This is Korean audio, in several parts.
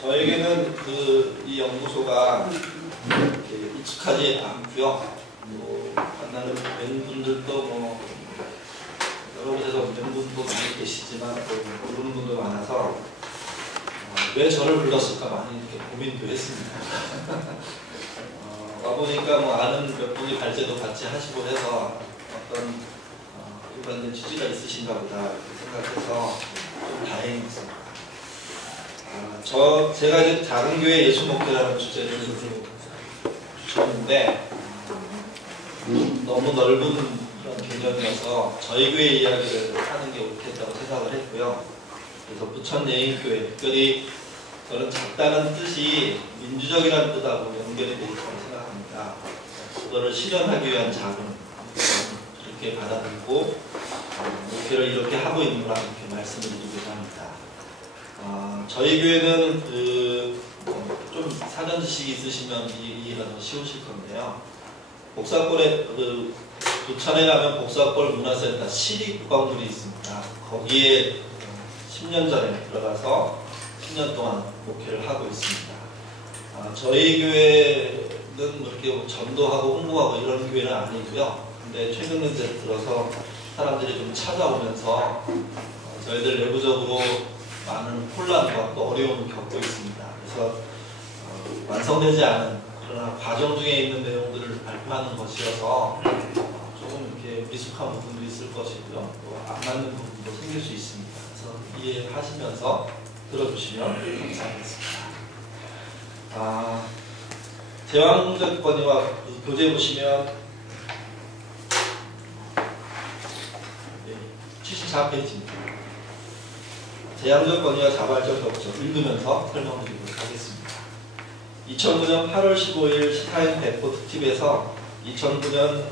저에게는 이 연구소가 익숙하지 않고요. 또 만나는 멤분들도 뭐 여러 곳에서 멤분도 많이 계시지만 또 모르는 분도 많아서 왜 저를 불렀을까 많이 이렇게 고민도 했습니다. 와보니까 뭐 아는 몇 분이 발제도 같이 하시고 해서 어떤 일반적인 취지가 있으신가 보다 이렇게 생각해서 좀 다행했습니다. 제가 이제 작은 교회 예수 목회라는 주제를 주셨는데 너무 넓은 그런 개념이어서 저희 교회 이야기를 하는 게 옳겠다고 생각을 했고요. 그래서 부천 예인교회, 특별히 저는 작다는 뜻이 민주적이라는 뜻하고 연결이 되어 있다고 생각합니다. 그거를 실현하기 위한 자금, 그렇게 받아들이고 목회를 이렇게 하고 있노라 이렇게 말씀을 드리고자 합니다. 저희 교회는 좀 사전 지식이 있으시면 이해가 더 쉬우실 건데요. 복사골에 부천에 가면 복사골 문화센터 시립국방물이 있습니다. 거기에 10년 전에 들어가서 10년 동안 목회를 하고 있습니다. 저희 교회는 그렇게 전도하고 홍보하고 이런 교회는 아니고요. 근데 최근 들어서 사람들이 좀 찾아오면서 저희들 내부적으로 많은 혼란과 또 어려움을 겪고 있습니다. 그래서 완성되지 않은 그러나 과정 중에 있는 내용들을 발표하는 것이어서 조금 이렇게 미숙한 부분도 있을 것이고요. 또 안 맞는 부분도 생길 수 있습니다. 그래서 이해하시면서 들어주시면 감사하겠습니다. 제왕적 권위와 교재 보시면 74페이지입니다. 제왕적 권위와 자발적 격정 읽으면서 설명드리도록 하겠습니다. 2009년 8월 15일 시타인 백보 특집에서 2009년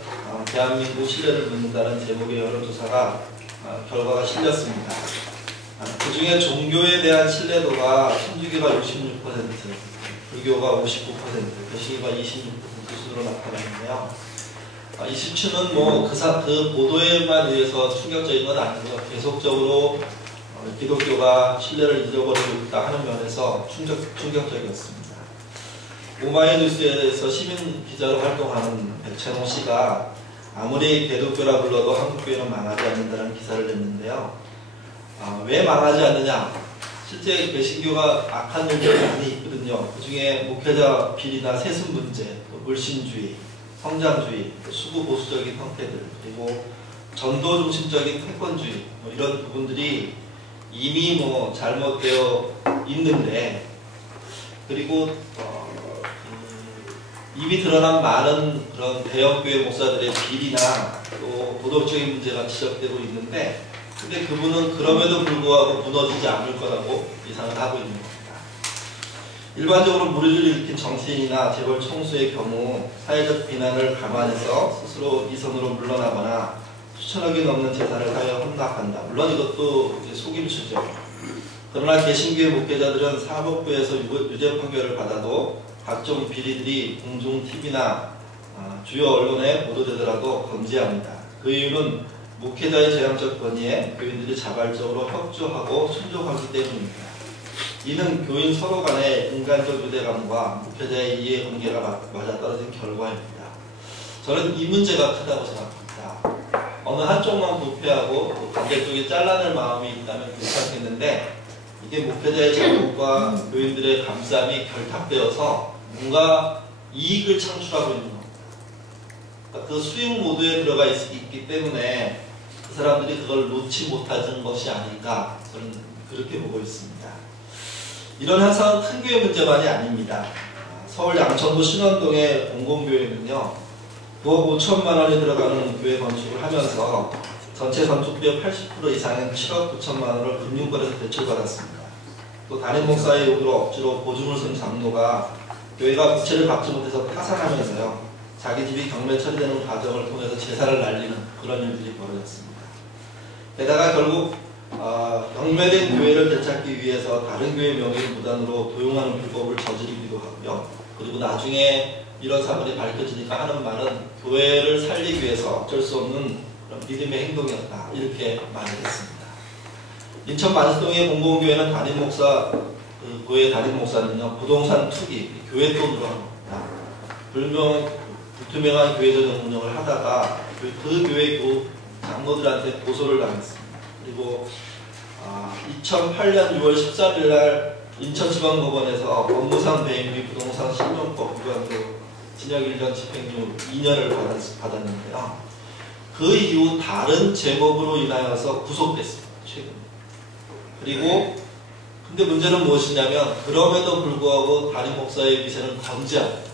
대한민국 신뢰를 묻는다는 제목의 여론조사가 결과가 실렸습니다. 그 중에 종교에 대한 신뢰도가 천주교가 66%, 불교가 59%, 개신교가 26% 수준으로 나타나는데요. 이 수치는 뭐 그 보도에만 의해서 충격적인 건 아니고요. 계속적으로 기독교가 신뢰를 잊어버리고 있다 하는 면에서 충격적이었습니다. 오마이뉴스에서 시민 기자로 활동하는 백채농 씨가 아무리 기독교라 불러도 한국교회는 망하지 않는다는 기사를 냈는데요. 왜 망하지 않느냐? 실제 개신교가 악한 일들이 많이 있거든요. 그 중에 목회자 비리나 세습 문제, 또 물신주의, 성장주의, 수구 보수적인 형태들, 그리고 전도 중심적인 패권주의 이런 부분들이 이미 잘못되어 있는데, 그리고 이미 드러난 많은 그런 대형교회 목사들의 비리나 또 도덕적인 문제가 지적되고 있는데, 근데 그분은 그럼에도 불구하고 무너지지 않을 거라고 예상을 하고 있는 겁니다. 일반적으로 무리를 일으킨 정치인이나 재벌 총수의 경우 사회적 비난을 감안해서 스스로 이선으로 물러나거나 수천억이 넘는 재산을 하여 헌납한다. 물론 이것도 이제 속임수죠. 그러나 개신교회 목회자들은 사법부에서 유죄 판결을 받아도 각종 비리들이 공중 TV나 주요 언론에 보도되더라도 건재합니다. 그 이유는 목회자의 제왕적 권위에 교인들이 자발적으로 협조하고 순종하기 때문입니다. 이는 교인 서로 간의 인간적 유대감과 목회자의 이해관계가 맞아떨어진 결과입니다. 저는 이 문제가 크다고 생각합니다. 어느 한쪽만 부패하고 반대쪽에 잘라낼 마음이 있다면 괜찮겠는데, 이게 목회자의 잘못과 교인들의 감싸움이 결탁되어서 뭔가 이익을 창출하고 있는 겁니다. 그러니까 그 수익 모드에 들어가 있기 때문에 그 사람들이 그걸 놓지 못하는 것이 아닌가, 저는 그렇게 보고 있습니다. 이런 현상은 큰 교회 문제만이 아닙니다. 서울 양천구 신원동의 공공교회는요, 9억 5천만 원이 들어가는 교회 건축을 하면서 전체 건축비의 80% 이상인 7억 9천만 원을 금융권에서 대출받았습니다. 또 담임 목사의 요구로 억지로 보증을 쓴 장로가 교회가 부채를 갚지 못해서 파산하면서요, 자기 집이 경매 처리되는 과정을 통해서 재산을 날리는 그런 일들이 벌어졌습니다. 게다가 결국 경매된 교회를 되찾기 위해서 다른 교회 명의를 무단으로 도용하는 불법을 저지르기도 하고요. 그리고 나중에 이런 사건이 밝혀지니까 하는 말은 교회를 살리기 위해서 어쩔 수 없는 그런 믿음의 행동이었다, 이렇게 말을 했습니다. 인천 만수동의 공공교회는 담임 목사 그 교회 담임 목사는요, 부동산 투기, 교회 돈으로 한 겁니다. 불투명한 교회적 운영을 하다가 그 교회 장로들한테 고소를 당했습니다. 그리고 2008년 6월 13일 날 인천지방법원에서 업무상 배임 및 부동산 실명법 위반으로 징역 1년 집행유예 2년을 받았는데요. 그 이후 다른 제목으로 인하여서 구속됐습니다. 최근에. 그리고 근데 문제는 무엇이냐면 그럼에도 불구하고 담임 목사의 미세는 건재합니다.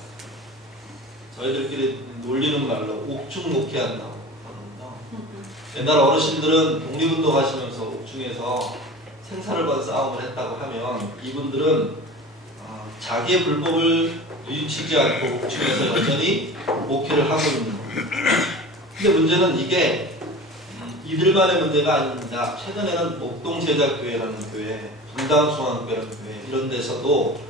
저희들끼리 놀리는 말로 옥중 목회한다고 하거든요. 옛날 어르신들은 독립운동 하시면서 옥중에서 생사를 건 싸움을 했다고 하면 이분들은 자기의 불법을 뉘우치지 않고 옥중에서 여전히 목회를 하고 있는 거예요. 근데 문제는 이게 이들만의 문제가 아닙니다. 최근에는 목동제작교회라는 교회, 분당중앙교회라는 교회 이런 데서도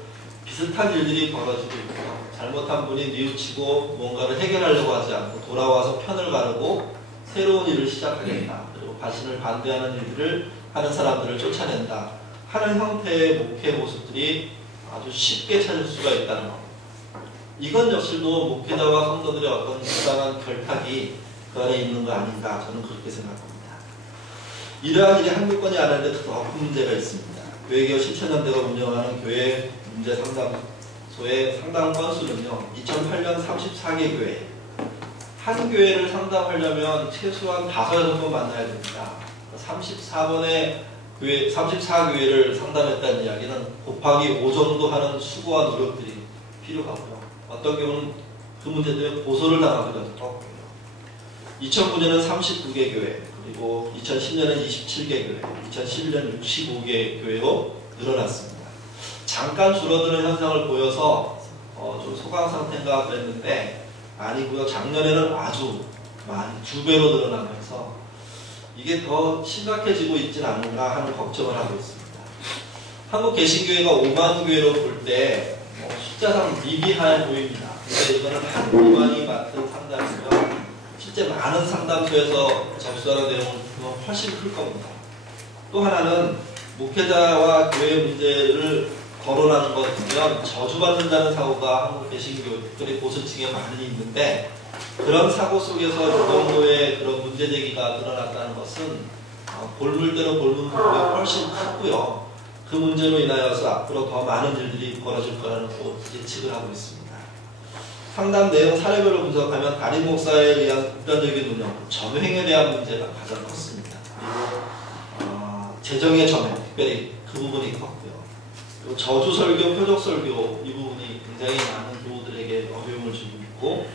비슷한 일들이 벌어지고 있고요. 잘못한 분이 뉘우치고 뭔가를 해결하려고 하지 않고 돌아와서 편을 가르고 새로운 일을 시작하겠다. 그리고 자신을 반대하는 일들을 하는 사람들을 쫓아낸다 하는 형태의 목회 모습들이 아주 쉽게 찾을 수가 있다는 겁니다. 이건 역시도 목회자와 성도들의 어떤 부당한 결탁이 그 안에 있는 거 아닌가 저는 그렇게 생각합니다. 이러한 일이 한두 건이 아닌데 더 큰 문제가 있습니다. 교회개혁 실천연대가 운영하는 교회 문제 상담소의 상담 건수는요. 2008년 34개 교회. 한 교회를 상담하려면 최소한 5-6번 만나야 됩니다. 34교회를 상담했다는 이야기는 곱하기 5 정도 하는 수고와 노력들이 필요하고요. 어떤 경우는 그 문제 때문에 고소를 당하기도 하고요. 2009년은 39개 교회, 그리고 2010년은 27개 교회, 2011년 65개 교회로 늘어났습니다. 잠깐 줄어드는 현상을 보여서 좀 소강 상태인가 그랬는데 아니고요. 작년에는 아주 많이 2배로 늘어나면서 이게 더 심각해지고 있지는 않는가 하는 걱정을 하고 있습니다. 한국 개신교회가 5만 교회로 볼 때 숫자상 미비해 보입니다. 근데 이거는 한 교만이 맡은 상담이고요. 실제 많은 상담소에서 접수하는 내용은 훨씬 클 겁니다. 또 하나는 목회자와 교회 문제를 거론하는 것 보면 저주받는다는 사고가 한국 개신교들의 보수층에 많이 있는데 그런 사고 속에서 이 정도의 그런 문제제기가 늘어났다는 것은 골물대로 골문 부분이 훨씬 크고요. 그 문제로 인하여서 앞으로 더 많은 일들이 벌어질 거라는 예측을 하고 있습니다. 상담 내용 사례별로 분석하면 담임 목사에 의한 보편적인 운영, 점행에 대한 문제가 가장 컸습니다. 그리고 재정의 점행, 특별히 그 부분이 컸고요. 그리고 저주설교, 표적설교 이 부분이 굉장히 많은 교우들에게 어려움을 주고 있고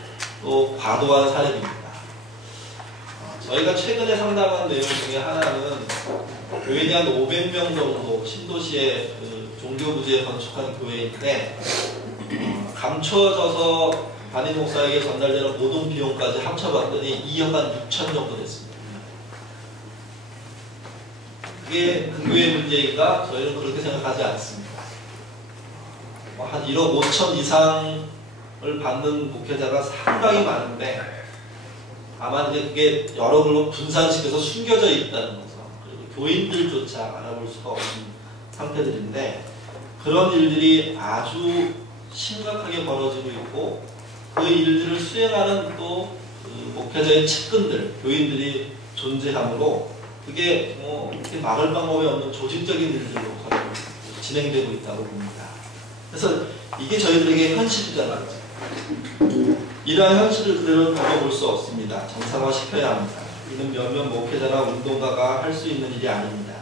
또 과도한 사례입니다. 저희가 최근에 상담한 내용 중에 하나는 교인이 한 500명 정도 신도시에 종교부지에 건축한 교회인데 감춰져서 담임 목사에게 전달되는 모든 비용까지 합쳐봤더니 2억 한 6천 정도 됐습니다. 그게 그 교회 문제인가? 저희는 그렇게 생각하지 않습니다. 한 1억 5천 이상을 받는 목회자가 상당히 많은데 다만 이제 그게 여러 걸로 분산시켜서 숨겨져 있다는 거죠. 그리고 교인들조차 알아볼 수가 없는 상태들인데 그런 일들이 아주 심각하게 벌어지고 있고 그 일들을 수행하는 또 그 목회자의 측근들, 교인들이 존재하므로 그게 이렇게 막을 방법이 없는 조직적인 일들로 진행되고 있다고 봅니다. 그래서 이게 저희들에게 현실이잖아요. 이러한 현실을 그대로 바꿔볼 수 없습니다. 정상화시켜야 합니다. 이는 몇몇 목회자나 운동가가 할 수 있는 일이 아닙니다.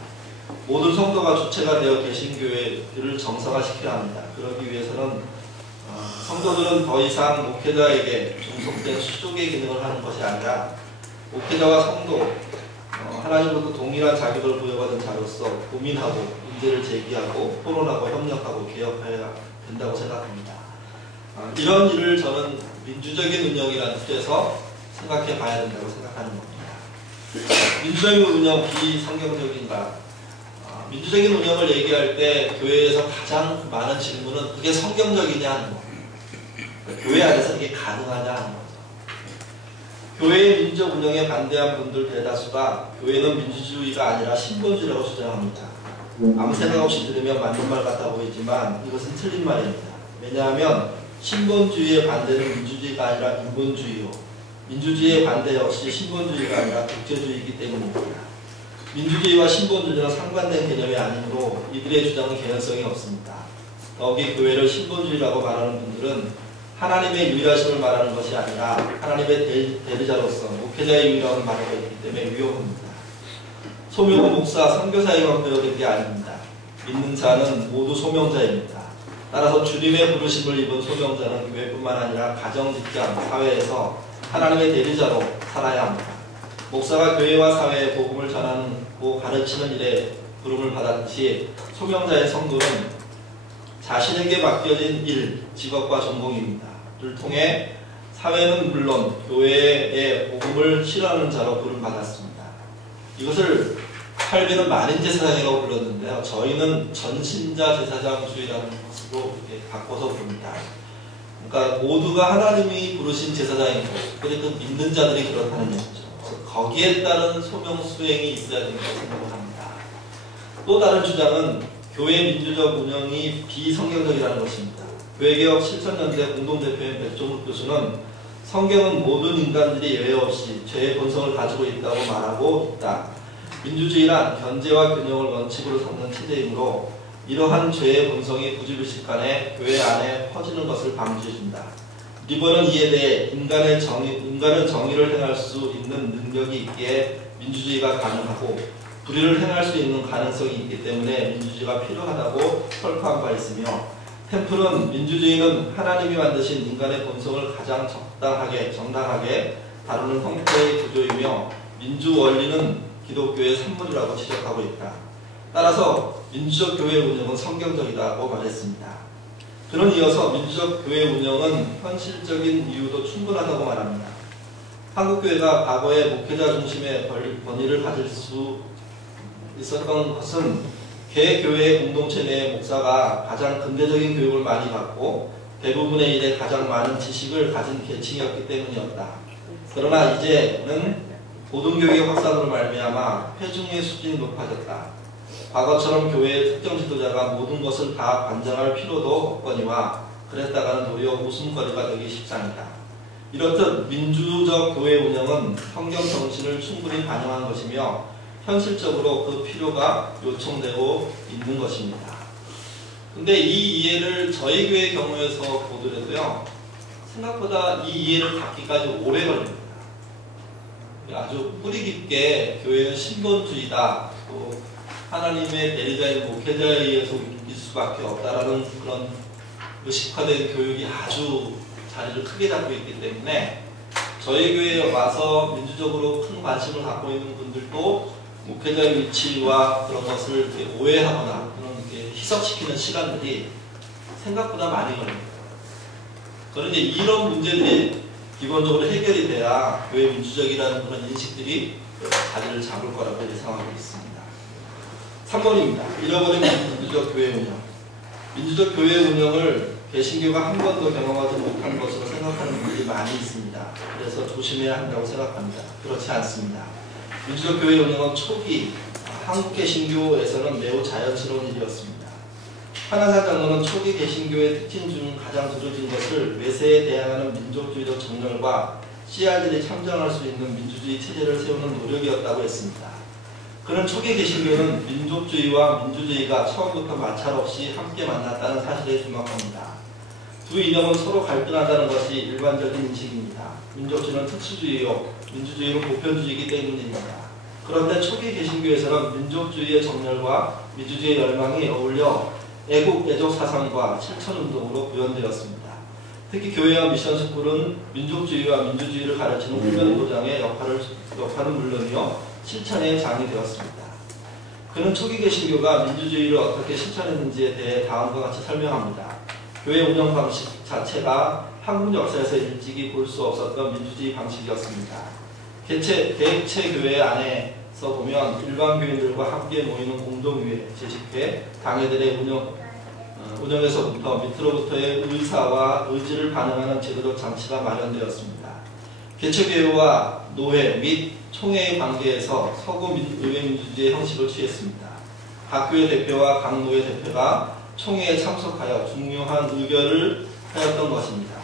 모든 성도가 주체가 되어 계신 교회를 정상화시켜야 합니다. 그러기 위해서는 성도들은 더 이상 목회자에게 종속된 수족의 기능을 하는 것이 아니라 목회자와 성도, 하나님으로부터 동일한 자격을 부여받은 자로서 고민하고 문제를 제기하고 토론하고 협력하고 개혁해야 된다고 생각합니다. 이런 일을 저는 민주적인 운영이라는 뜻에서 생각해 봐야 된다고 생각하는 겁니다. 민주적인 운영 비성경적인가? 민주적인 운영을 얘기할 때 교회에서 가장 많은 질문은 그게 성경적이냐 하는 겁니다. 교회 안에서 이게 가능하냐 하는 거죠. 교회의 민주적 운영에 반대한 분들 대다수가 교회는 민주주의가 아니라 신본주의라고 주장합니다. 아무 생각 없이 들으면 맞는 말 같아 보이지만 이것은 틀린 말입니다. 왜냐하면 신본주의의 반대는 민주주의가 아니라 인본주의요. 민주주의의 반대 역시 신본주의가 아니라 국제주의이기 때문입니다. 민주주의와 신본주의는 상반된 개념이 아니므로 이들의 주장은 개연성이 없습니다. 더욱이 교회를 신본주의라고 말하는 분들은 하나님의 유일하심을 말하는 것이 아니라 하나님의 대리자로서 목회자의 유일함을 말하고 있기 때문에 위험합니다. 소명은 목사, 선교사에게만 배워된 게 아닙니다. 믿는 자는 모두 소명자입니다. 따라서 주님의 부르심을 입은 소명자는 교회뿐만 아니라 가정, 직장, 사회에서 하나님의 대리자로 살아야 합니다. 목사가 교회와 사회에 복음을 전하고 가르치는 일에 부름을 받았듯이 소명자의 성도는 자신에게 맡겨진 일, 직업과 전공입니다. 를 통해 사회는 물론 교회의 복음을 실현하는 자로 부름받았습니다. 이것을 칼빈은 만인제사장이라고 불렀는데요. 저희는 전신자 제사장주의라는 것으로 바꿔서 부릅니다. 그러니까 모두가 하나님이 부르신 제사장이고 그리고 믿는 자들이 그렇다는 얘기죠. 그래서 거기에 따른 소명 수행이 있어야 된다고 생각을 합니다. 또 다른 주장은 교회 민주적 운영이 비성경적이라는 것입니다. 교회개혁 실천연대 공동대표인 백종욱 교수는 성경은 모든 인간들이 예외 없이 죄의 본성을 가지고 있다고 말하고 있다. 민주주의란 견제와 균형을 원칙으로 삼는 체제이므로 이러한 죄의 본성이 부지불식간에 교회 안에 퍼지는 것을 방지해준다. 리버는 이에 대해 인간은 정의를 행할 수 있는 능력이 있기에 민주주의가 가능하고 불의를 행할 수 있는 가능성이 있기 때문에 민주주의가 필요하다고 설파한 바 있으며 템플은 민주주의는 하나님이 만드신 인간의 본성을 가장 정당하게 다루는 형태의 구조이며 민주 원리는 기독교의 산물이라고 지적하고 있다. 따라서 민주적 교회 운영은 성경적이라고 말했습니다. 그는 이어서 민주적 교회 운영은 현실적인 이유도 충분하다고 말합니다. 한국교회가 과거에 목회자 중심의 권위를 가질 수 있었던 것은 개교회 공동체 내의 목사가 가장 근대적인 교육을 많이 받고 대부분의 일에 가장 많은 지식을 가진 계층이었기 때문이었다. 그러나 이제는 고등교육의 확산으로 말미암아 회중의 수준이 높아졌다. 과거처럼 교회의 특정 지도자가 모든 것을 다 관장할 필요도 없거니와 그랬다가는 도리어 웃음거리가 되기 십상이다. 이렇듯 민주적 교회 운영은 성경 정신을 충분히 반영한 것이며 현실적으로 그 필요가 요청되고 있는 것입니다. 근데 이 이해를 저희 교회 경우에서 보더라도요, 생각보다 이 이해를 갖기까지 오래 걸립니다. 아주 뿌리 깊게 교회는 신본주의다, 또 하나님의 대리자인 목회자에 의해서 움직일 수밖에 없다라는 그런 의식화된 교육이 아주 자리를 크게 잡고 있기 때문에 저희 교회에 와서 민주적으로 큰 관심을 갖고 있는 분들도 목회자의 위치와 그런 것을 이렇게 오해하거나 그런 이렇게 희석시키는 시간들이 생각보다 많이 걸립니다. 그런데 이런 문제들이 기본적으로 해결이 돼야 교회 민주적이라는 그런 인식들이 자리를 잡을 거라고 예상하고 있습니다. 3번입니다. 잃어버린 민주적 교회 운영. 민주적 교회 운영을 개신교가 한 번도 경험하지 못한 것으로 생각하는 분들이 많이 있습니다. 그래서 조심해야 한다고 생각합니다. 그렇지 않습니다. 민주적 교회 운영은 초기 한국 개신교에서는 매우 자연스러운 일이었습니다. 한화사 장로는 초기 개신교의 특징 중 가장 두드러진 것을 외세에 대항하는 민족주의적 정렬과 CR들이 참정할 수 있는 민주주의 체제를 세우는 노력이었다고 했습니다. 그는 초기 개신교는 민족주의와 민주주의가 처음부터 마찰 없이 함께 만났다는 사실에 주목합니다. 두 이념은 서로 갈등하다는 것이 일반적인 인식입니다. 민족주의는 특수주의요, 민주주의는 보편주의이기 때문입니다. 그런데 초기 개신교에서는 민족주의의 정렬과 민주주의의 열망이 어울려 애국, 애족 사상과 실천운동으로 구현되었습니다. 특히 교회와 미션 스쿨은 민족주의와 민주주의를 가르치는 후면 도장의 역할은 물론이요, 실천의 장이 되었습니다. 그는 초기 개신교가 민주주의를 어떻게 실천했는지에 대해 다음과 같이 설명합니다. 교회 운영 방식 자체가 한국 역사에서 일찍이 볼 수 없었던 민주주의 방식이었습니다. 개체 교회 안에서 보면 일반 교인들과 함께 모이는 공동위회, 제식회, 당회들의 운영에서부터 밑으로부터의 의사와 의지를 반영하는 제도적 장치가 마련되었습니다. 개체교회와 노회 및 총회의 관계에서 서구 의회 민주주의의 형식을 취했습니다. 각 교회 대표와 각 노회 대표가 총회에 참석하여 중요한 의결을 하였던 것입니다.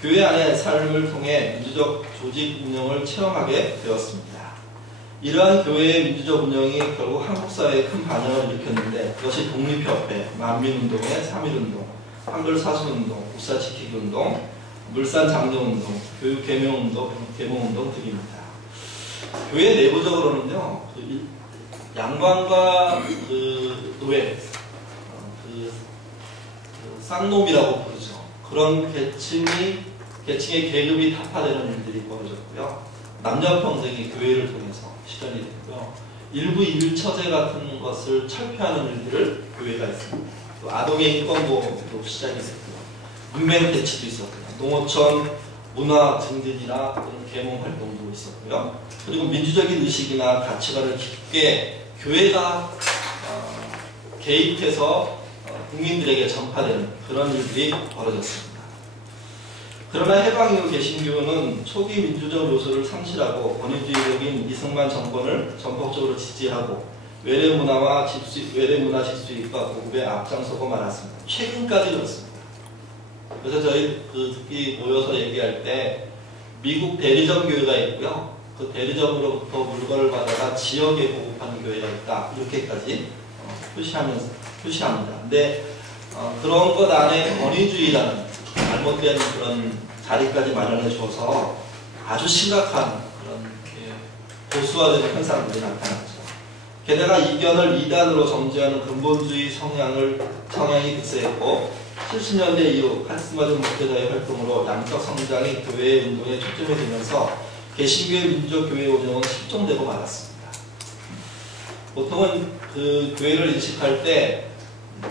교회 안의 삶을 통해 민주적 조직 운영을 체험하게 되었습니다. 이러한 교회의 민주적 운영이 결국 한국 사회에 큰 반영을 일으켰는데 그것이 독립협회, 만민운동의 3.1운동, 한글사수운동, 우사지키기운동, 물산장려운동, 교육개명운동, 개몽운동 등입니다. 교회 내부적으로는요, 양반과 노예, 쌍놈이라고 부르죠. 그런 계층의 계급이 타파되는 일들이 벌어졌고요. 남녀평등이 교회를 통해서 실현이 됐고요. 일부 일처제 같은 것을 철폐하는 일들을 교회가 했습니다. 또 아동의 인권보호도 시작이 됐고요. 문맹 대치도 있었고요. 농어촌 문화 증진이나 그런 계몽 활동도 있었고요. 그리고 민주적인 의식이나 가치관을 깊게 교회가 개입해서 국민들에게 전파되는 그런 일들이 벌어졌습니다. 그러나 해방 이후 개신교는 초기 민주적 요소를 상실하고 권위주의적인 이승만 정권을 전폭적으로 지지하고 외래 문화 집수익과 보급에 앞장서고 말았습니다. 최근까지 그렇습니다. 그래서 저희 특히 모여서 얘기할 때 미국 대리점 교회가 있고요. 그 대리점으로부터 물건을 받아가 지역에 보급하는 교회가 있다. 이렇게까지 표시합니다. 근데 그런 것 안에 권위주의라는 잘못된 그런 자리까지 마련해 줘서 아주 심각한 그런 보수화되는 현상들이 나타났죠. 게다가 이견을 이단으로 정죄하는 근본주의 성향이 득세했고 70년대 이후 카리스마적 목회자의 활동으로 양적 성장이 교회의 운동에 초점이 되면서 개신교의 민주적 교회 운영은 실종되고 말았습니다. 보통은 그 교회를 인식할 때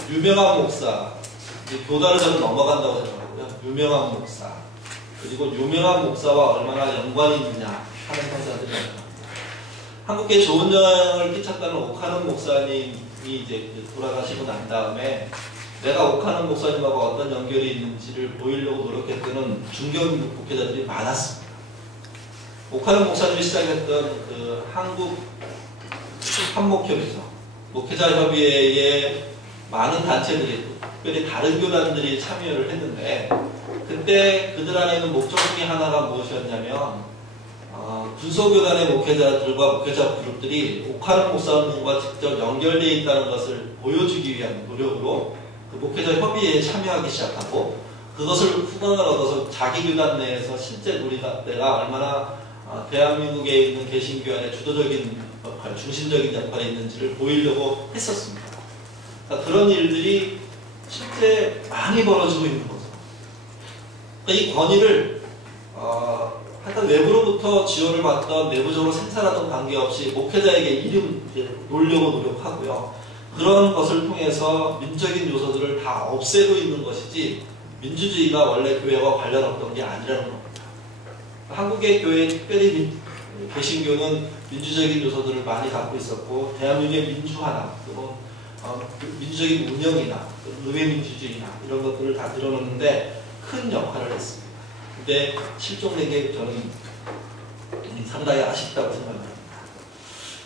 유명한 목사, 교단을 좀 넘어간다고 생각하고요. 유명한 목사, 그리고 유명한 목사와 얼마나 연관이 있느냐 하는 현상들이 나타납니다. 한국에 좋은 영향을 끼쳤다는 오카는 목사님이 이제 돌아가시고 난 다음에 내가 오카는 목사님하고 어떤 연결이 있는지를 보이려고 노력했던 중견 목회자들이 많았습니다. 오카는 목사님이 시작했던 그 한국 한목협이죠. 목회자협의회에 많은 단체들이, 특별히 다른 교단들이 참여를 했는데 그때 그들 안에 있는 목적 중에 하나가 무엇이었냐면 군소교단의 목회자들과 목회자 그룹들이 오카는 목사님과 직접 연결되어 있다는 것을 보여주기 위한 노력으로 그 목회자 협의회에 참여하기 시작하고 그것을 후광을 얻어서 자기 교단 내에서 실제 우리가 내가 얼마나 대한민국에 있는 개신교 안에 주도적인 역할, 중심적인 역할에 있는지를 보이려고 했었습니다. 그러니까 그런 일들이 실제 많이 벌어지고 있는 거죠. 그러니까 이 권위를 하여튼 외부로부터 지원을 받던 내부적으로 생산하던 관계없이 목회자에게 이름 놓으려고 노력하고요. 그런 것을 통해서 민적인 요소들을 다 없애고 있는 것이지 민주주의가 원래 교회와 관련 없던 게 아니라는 겁니다. 한국의 교회, 특별히 개신교는 민주적인 요소들을 많이 갖고 있었고 대한민국의 민주화나 또는 민주적인 운영이나 의회 민주주의나 이런 것들을 다 드러내는데 큰 역할을 했습니다. 근데 실종된 게 저는 상당히 아쉽다고 생각합니다.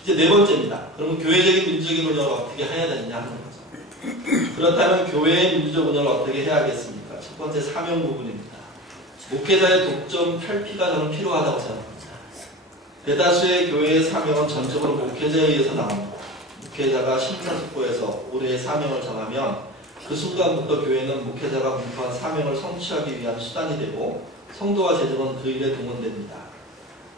이제 네 번째입니다. 그러면 교회적인 민주적인 운영을 어떻게 해야 되느냐 하는 거죠. 그렇다면 교회의 민주적 운영을 어떻게 해야 하겠습니까? 첫 번째 사명 부분입니다. 목회자의 독점 탈피가 저는 필요하다고 생각합니다. 대다수의 교회의 사명은 전적으로 목회자에 의해서 나옵니다. 목회자가 심사숙고해서 올해의 사명을 정하면 그 순간부터 교회는 목회자가 분포한 사명을 성취하기 위한 수단이 되고 성도와 제자는 그 일에 동원됩니다.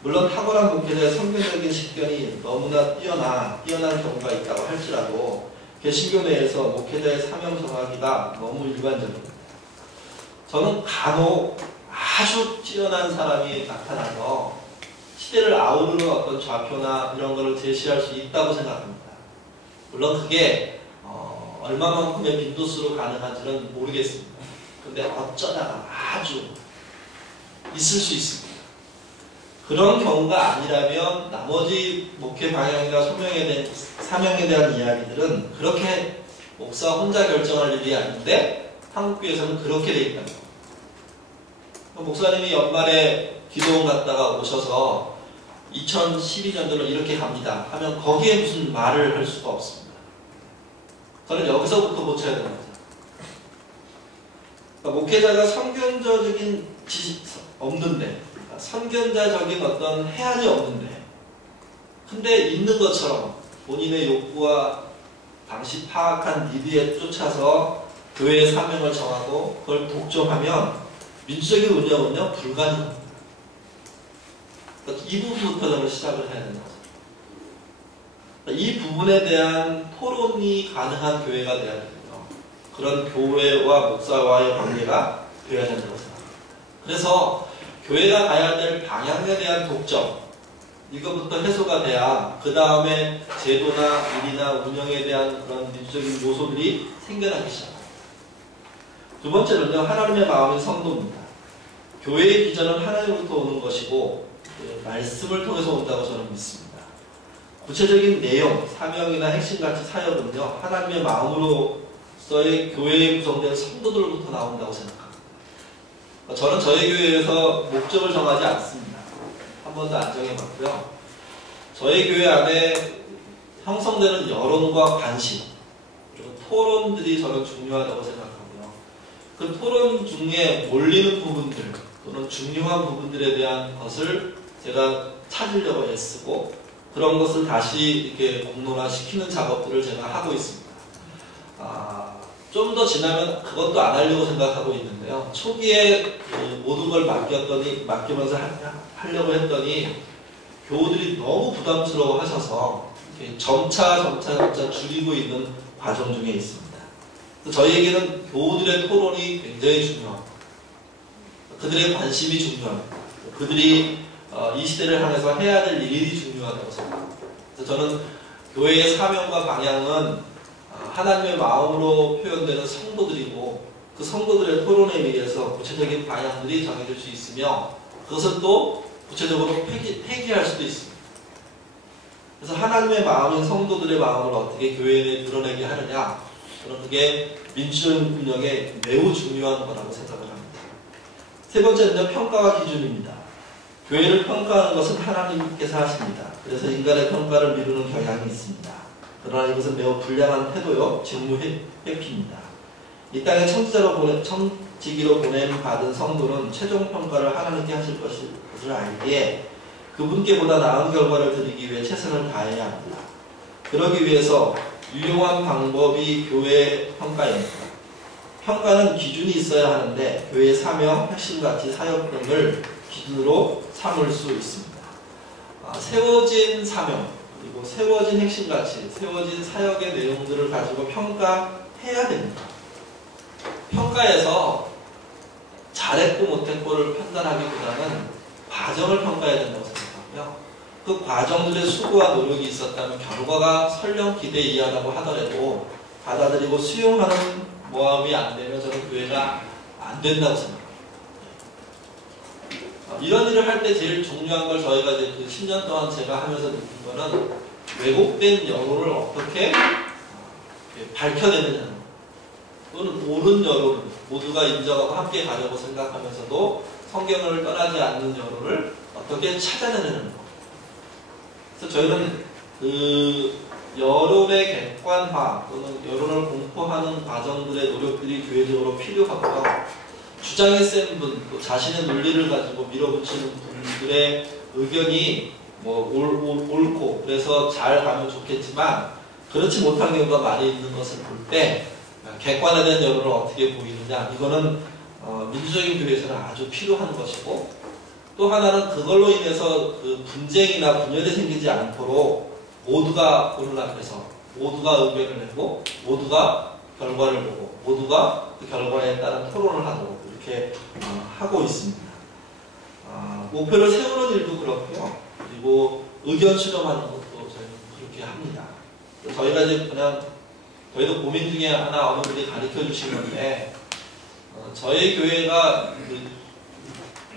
물론 탁월한 목회자의 성경적인 식견이 너무나 뛰어난 경우가 있다고 할지라도 개신교 내에서 목회자의 사명 정하기가 너무 일반적입니다. 저는 간혹 아주 뛰어난 사람이 나타나서 시대를 아우르는 어떤 좌표나 이런 것을 제시할 수 있다고 생각합니다. 물론 그게 얼마만큼의 빈도수로 가능한지는 모르겠습니다. 근데 어쩌다가 아주 있을 수 있습니다. 그런 경우가 아니라면 나머지 목회 방향이나 사명에 대한 이야기들은 그렇게 목사 혼자 결정할 일이 아닌데 한국교회에서는 그렇게 돼 있다는 겁니다. 목사님이 연말에 기도원 갔다가 오셔서 2012년도는 이렇게 갑니다 하면 거기에 무슨 말을 할 수가 없습니다. 저는 여기서부터 고쳐야 되는 거죠. 그러니까 목회자가 선견자적인 지식 없는데, 선견자적인 어떤 해안이 없는데, 근데 있는 것처럼 본인의 욕구와 당시 파악한 니드에 쫓아서 교회의 사명을 정하고 그걸 독점하면 민주적인 운영은요 불가능합니다. 그러니까 이 부분부터 저는 시작을 해야 된다고 생각합니다. 이 부분에 대한 토론이 가능한 교회가 돼야 되고요. 그런 교회와 목사와의 관계가 되어야 된다고 생각합니다. 그래서 교회가 가야 될 방향에 대한 독점, 이거부터 해소가 돼야 그 다음에 제도나 일이나 운영에 대한 그런 민주적인 요소들이 생겨나기 시작합니다. 두 번째는요, 하나님의 마음인 성도입니다. 교회의 비전은 하나님으로부터 오는 것이고 말씀을 통해서 온다고 저는 믿습니다. 구체적인 내용, 사명이나 핵심가치, 사역은요 하나님의 마음으로서의 교회에 구성된 성도들로부터 나온다고 생각합니다. 저는 저희 교회에서 목적을 정하지 않습니다. 한 번도 안 정해봤고요. 저희 교회 안에 형성되는 여론과 관심, 그리고 토론들이 저는 중요하다고 생각합니다. 그 토론 중에 몰리는 부분들 또는 중요한 부분들에 대한 것을 제가 찾으려고 애쓰고 그런 것을 다시 이렇게 공론화시키는 작업들을 제가 하고 있습니다. 좀 더 지나면 그것도 안 하려고 생각하고 있는데요. 초기에 모든 걸 맡기면서 하려고 했더니 교우들이 너무 부담스러워 하셔서 점차 줄이고 있는 과정 중에 있습니다. 저희에게는 교우들의 토론이 굉장히 중요합니다. 그들의 관심이 중요합니다. 그들이 이 시대를 향해서 해야 될 일이 중요하다고 생각합니다. 그래서 저는 교회의 사명과 방향은 하나님의 마음으로 표현되는 성도들이고 그 성도들의 토론에 의해서 구체적인 방향들이 정해질 수 있으며 그것을 또 구체적으로 폐기할 수도 있습니다. 그래서 하나님의 마음인 성도들의 마음을 어떻게 교회에 드러내게 하느냐, 저는 그게 민주적인 운영에 매우 중요한 거라고 생각을 합니다. 세 번째는요, 평가와 기준입니다. 교회를 평가하는 것은 하나님께서 하십니다. 그래서 인간의 평가를 미루는 경향이 있습니다. 그러나 이것은 매우 불량한 태도요, 직무 회피입니다. 이 땅에 청지기로 보냄받은 성도는 최종 평가를 하나님께 하실 것을 알기에 그분께 보다 나은 결과를 드리기 위해 최선을 다해야 합니다. 그러기 위해서 유용한 방법이 교회 평가입니다. 평가는 기준이 있어야 하는데 교회의 사명, 핵심가치, 사역 등을 기준으로 삼을 수 있습니다. 세워진 사명, 그리고 세워진 핵심가치, 세워진 사역의 내용들을 가지고 평가해야 됩니다. 평가에서 잘했고 못했고를 판단하기보다는 과정을 평가해야 된다고 생각하고요. 그 과정들의 수고와 노력이 있었다면 결과가 설령 기대 이하라고 하더라도 받아들이고 수용하는 모함이 안 되면 저는 교회가 안 된다고 생각합니다. 이런 일을 할 때 제일 중요한 걸 저희가 이제 그 10년 동안 제가 하면서 느낀 거는 왜곡된 여론을 어떻게 밝혀내느냐, 또는 옳은 여론, 모두가 인정하고 함께 가려고 생각하면서도 성경을 떠나지 않는 여론을 어떻게 찾아내는 거. 그래서 저희는 그 여론의 객관화 또는 여론을 공포하는 과정들의 노력들이 교회적으로 필요하고요. 주장이 센 분, 또 자신의 논리를 가지고 밀어붙이는 분들의 의견이 뭐 옳고 그래서 잘 가면 좋겠지만 그렇지 못한 경우가 많이 있는 것을 볼 때 객관화된 여론을 어떻게 보이느냐, 이거는 민주적인 교회에서는 아주 필요한 것이고, 또 하나는 그걸로 인해서 그 분쟁이나 분열이 생기지 않도록 모두가 보는 앞에서 모두가 의견을 내고 모두가 결과를 보고 모두가 그 결과에 따른 토론을 하도록 이렇게 하고 있습니다. 목표를 세우는 일도 그렇고요. 그리고 의견 수렴하는 것도 저희는 그렇게 합니다. 저희가 이제 그냥 저희도 고민 중에 하나 어느 분이 가르쳐 주신 건데, 저희 교회가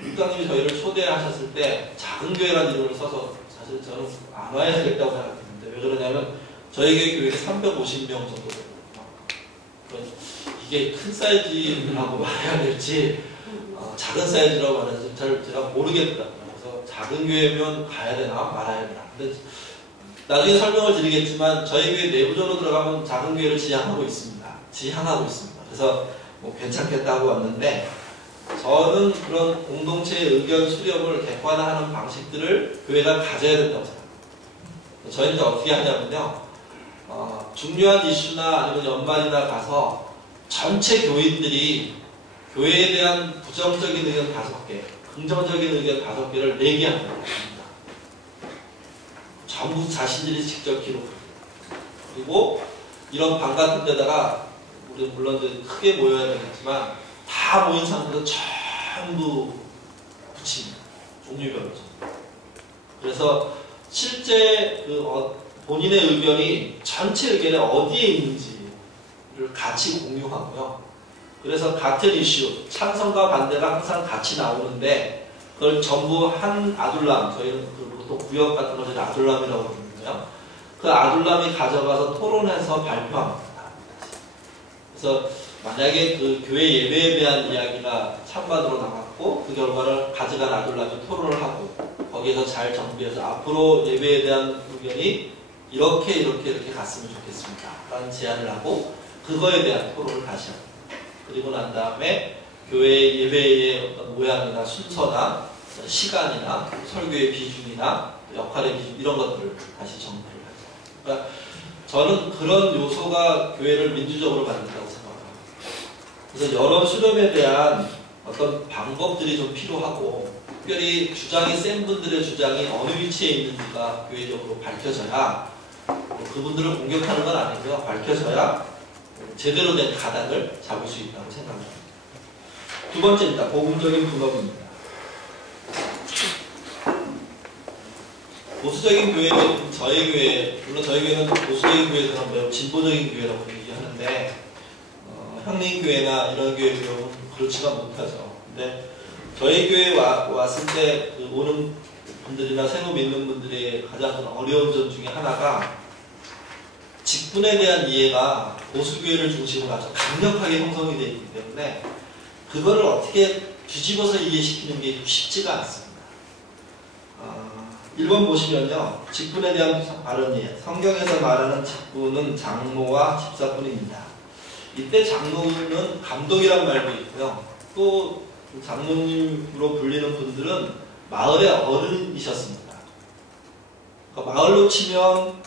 육장님이 저희를 초대하셨을 때 작은 교회라는 이름을 써서 사실 저는 안 와야 되겠다고 생각했는데, 왜 그러냐면 저희 교회가 350명 정도 되거든요. 이게 큰 사이즈라고 말해야 될지 작은 사이즈라고 말해야 될지 잘 제가 모르겠더라고요. 그래서 작은 교회면 가야 되나 말아야 되나. 근데 나중에 설명을 드리겠지만 저희 교회 내부적으로 들어가면 작은 교회를 지향하고 있습니다. 그래서 뭐 괜찮겠다 하고 왔는데 저는 그런 공동체의 의견 수렴을 객관화하는 방식들을 교회가 가져야 된다고 생각합니다. 저희는 이제 어떻게 하냐면요. 중요한 이슈나 아니면 연말이나 가서 전체 교인들이 교회에 대한 부정적인 의견 5개, 긍정적인 의견 5개를 내게 합니다. 전부 자신들이 직접 기록합니다. 그리고 이런 방 같은 데다가 우리 물론 이제 크게 모여야 되겠지만 다 모인 상태로 전부 붙입니다. 종류별로. 그래서 실제 본인의 의견이 전체 의견에 어디에 있는지를 같이 공유하고요. 그래서 같은 이슈, 찬성과 반대가 항상 같이 나오는데 그걸 전부 한 아둘람, 저희는 보통 구역 같은 걸 아둘람이라고 부르는데요. 그 아둘람이 가져가서 토론해서 발표합니다. 그래서 만약에 그 교회 예배에 대한 이야기가 찬반으로 나갔고 그 결과를 가져간 아둘람이 토론을 하고 거기에서 잘 정비해서 앞으로 예배에 대한 의견이 이렇게 갔으면 좋겠습니다. 라는 제안을 하고 그거에 대한 토론을 다시 합니다. 그리고 난 다음에 교회 예배의 어떤 모양이나 순서나 시간이나 설교의 비중이나 역할의 비중 이런 것들을 다시 정비를 하죠. 그러니까 저는 그런 요소가 교회를 민주적으로 만든다고 생각합니다. 그래서 여론 수렴에 대한 어떤 방법들이 좀 필요하고 특별히 주장이 센 분들의 주장이 어느 위치에 있는지가 교회적으로 밝혀져야 그분들을 공격하는 건 아니고요. 밝혀져야 제대로 된 가닥을 잡을 수 있다고 생각합니다. 두 번째입니다. 복음적인 분업입니다. 보수적인 교회는 저희 교회, 물론 저희 교회는 보수적인 교회에서는 매우 진보적인 교회라고 얘기하는데 형님교회나 이런 교회의 경우는 그렇지가 못하죠. 근데 저희 교회에 왔을 때 오는 분들이나 새로 믿는 분들의 가장 큰 어려운 점 중에 하나가 직분에 대한 이해가 보수교회를 중심으로 아주 강력하게 형성이 되어 있기 때문에 그거를 어떻게 뒤집어서 이해시키는 게 쉽지가 않습니다. 1번 보시면요. 직분에 대한 발언이에요. 성경에서 말하는 직분은 장로와 집사뿐입니다. 이때 장로는 감독이란 말도 있고요. 또 장로님으로 불리는 분들은 마을의 어른이셨습니다. 그러니까 마을로 치면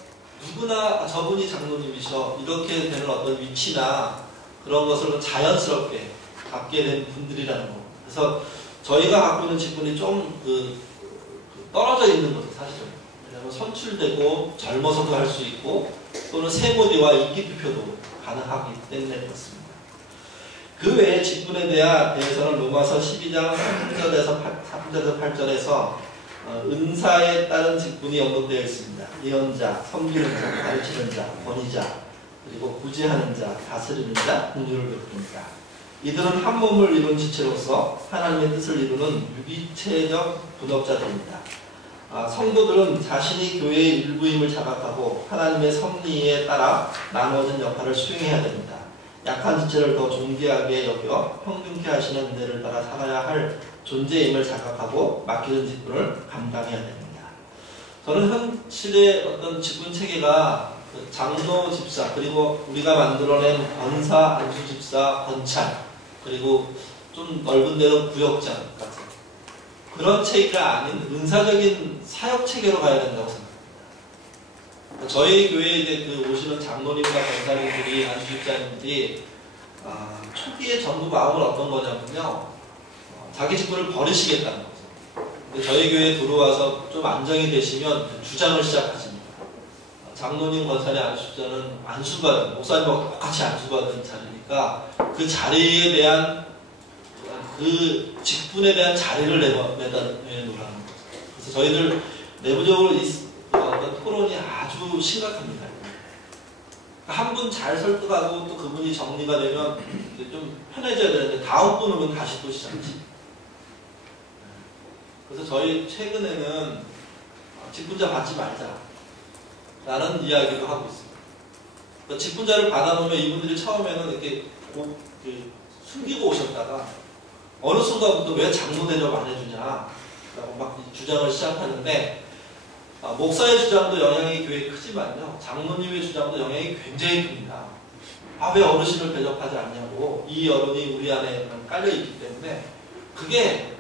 누구나 저분이 장로님이셔 이렇게 되는 어떤 위치나 그런 것을 자연스럽게 갖게 된 분들이라는 거. 그래서 저희가 갖고 있는 직분이 좀 떨어져 있는 거죠, 사실은. 왜냐하면 선출되고 젊어서도 할 수 있고 또는 세모디와 인기 투표도 가능하기 때문에 그렇습니다. 그 외에 직분에 대해서는 로마서 12장 3절에서 8절에서 은사에 따른 직분이 언급되어 있습니다. 예언자, 섬기는 자, 가르치는 자, 권위자, 그리고 구제하는 자, 다스리는 자, 긍휼을 베푸는 자. 이들은 한 몸을 이룬 지체로서 하나님의 뜻을 이루는 유기체적 분업자들입니다. 성도들은 자신이 교회의 일부임을 자각하고 하나님의 섭리에 따라 나누어진 역할을 수행해야 됩니다. 약한 지체를 더 존귀하게 여겨 평등케 하시는 은혜를 따라 살아야 할 존재임을 자각하고 맡기는 직분을 감당해야 됩니다. 저는 현실의 어떤 직분 체계가 장로 집사 그리고 우리가 만들어낸 권사, 안수 집사, 권찰 그리고 좀 넓은 데로 구역장 같은 그런 체계가 아닌 은사적인 사역 체계로 가야 된다고 생각합니다. 저희 교회에 이제 오시는 장로님과 권사님들이 안수집사님들이 초기에 전부 마음은 어떤 거냐면요. 자기 직분을 버리시겠다는 거죠. 근데 저희 교회에 들어와서 좀 안정이 되시면 주장을 시작하십니다. 장로님, 권사님, 안수집사는 안수받은 목사님과 똑같이 안수받은 자리니까 그 자리에 대한 그 직분에 대한 자리를 내놓으라는 거죠. 그래서 저희들 내부적으로 어떤 토론이 아주 심각합니다. 한 분 잘 설득하고 또 그분이 정리가 되면 좀 편해져야 되는데 다음 분 오면 다시 또 시작하지. 그래서 저희 최근에는 직분자 받지 말자 라는 이야기도 하고 있습니다. 그러니까 직분자를 받아놓으면 이분들이 처음에는 이렇게 숨기고 오셨다가 어느 순간부터 왜 장로 대접 안 해주냐 라고 막 주장을 시작하는데 목사의 주장도 영향이 교회에 크지만요. 장로님의 주장도 영향이 굉장히 큽니다. 왜 어르신을 대접하지 않냐고. 이 여론이 우리 안에 깔려있기 때문에 그게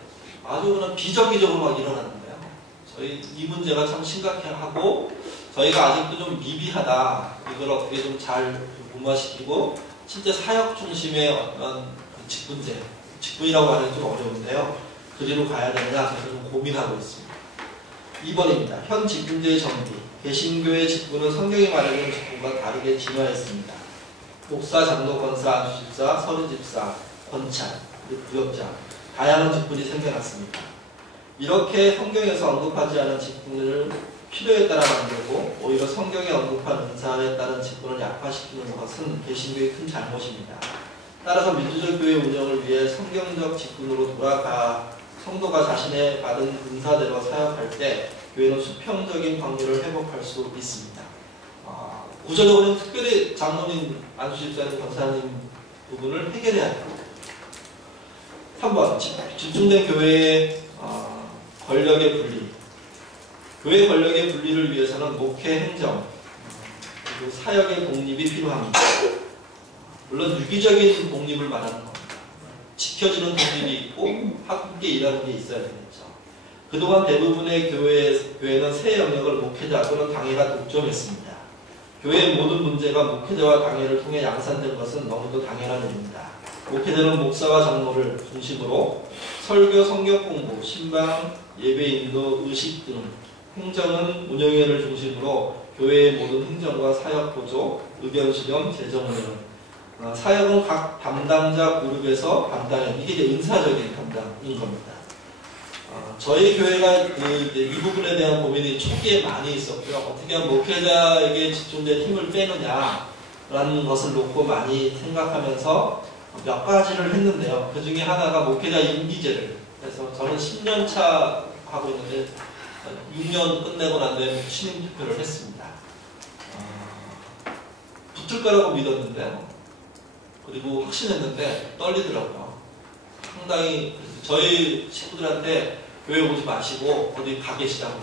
아주 그냥 비정기적으로 막 일어났는데요. 저희 이 문제가 참 심각해하고 저희가 아직도 좀 미비하다. 이걸 어떻게 좀 잘 무마시키고 실제 사역 중심의 어떤 직분제, 직분이라고 하는 좀 어려운데요. 그리로 가야 되느냐 저는 좀 고민하고 있습니다. 2번입니다. 현 직분제의 정비. 개신교의 직분은 성경이 말하는 직분과 다르게 진화했습니다. 목사, 장로, 권사, 안수집사, 서류집사, 권찰, 부역자 다양한 직분이 생겨났습니다. 이렇게 성경에서 언급하지 않은 직분을 필요에 따라 만들고 오히려 성경에 언급한 은사에 따른 직분을 약화시키는 것은 개신교의 큰 잘못입니다. 따라서 민주적 교회 운영을 위해 성경적 직분으로 돌아가 성도가 자신의 받은 은사대로 사역할 때 교회는 수평적인 관계를 회복할 수 있습니다. 구조적으로는 특별히 장로님, 안수집사님, 권사님 부분을 해결해야 합니다. 3번 집중된 교회의 권력의 분리. 교회 권력의 분리를 위해서는 목회 행정 그리고 사역의 독립이 필요합니다. 물론 유기적인 독립을 말하는 겁니다. 지켜지는 독립이 있고 함께 일하는 게 있어야 되겠죠. 그동안 대부분의 교회는 새 영역을 목회자 또는 당회가 독점했습니다. 교회의 모든 문제가 목회자와 당회를 통해 양산된 것은 너무도 당연한 일입니다. 목회자는 목사와 장로를 중심으로 설교, 성경 공부, 신방, 예배 인도, 의식 등 행정은 운영위원회를 중심으로 교회의 모든 행정과 사역 보조, 의견 수렴, 재정 운영 사역은 각 담당자 그룹에서 담당하는 이게 이제 은사적인 담당인 겁니다. 저희 교회가 이 부분에 대한 고민이 초기에 많이 있었고요. 어떻게 하면 목회자에게 집중된 힘을 빼느냐라는 것을 놓고 많이 생각하면서 몇 가지를 했는데요. 그 중에 하나가 목회자 임기제를 해서 저는 10년 차 하고 있는데 6년 끝내고 난 다음에 신임 투표를 했습니다. 붙을 거라고 믿었는데요. 그리고 확신했는데 떨리더라고요. 상당히 저희 식구들한테 교회 오지 마시고 어디 가 계시라고.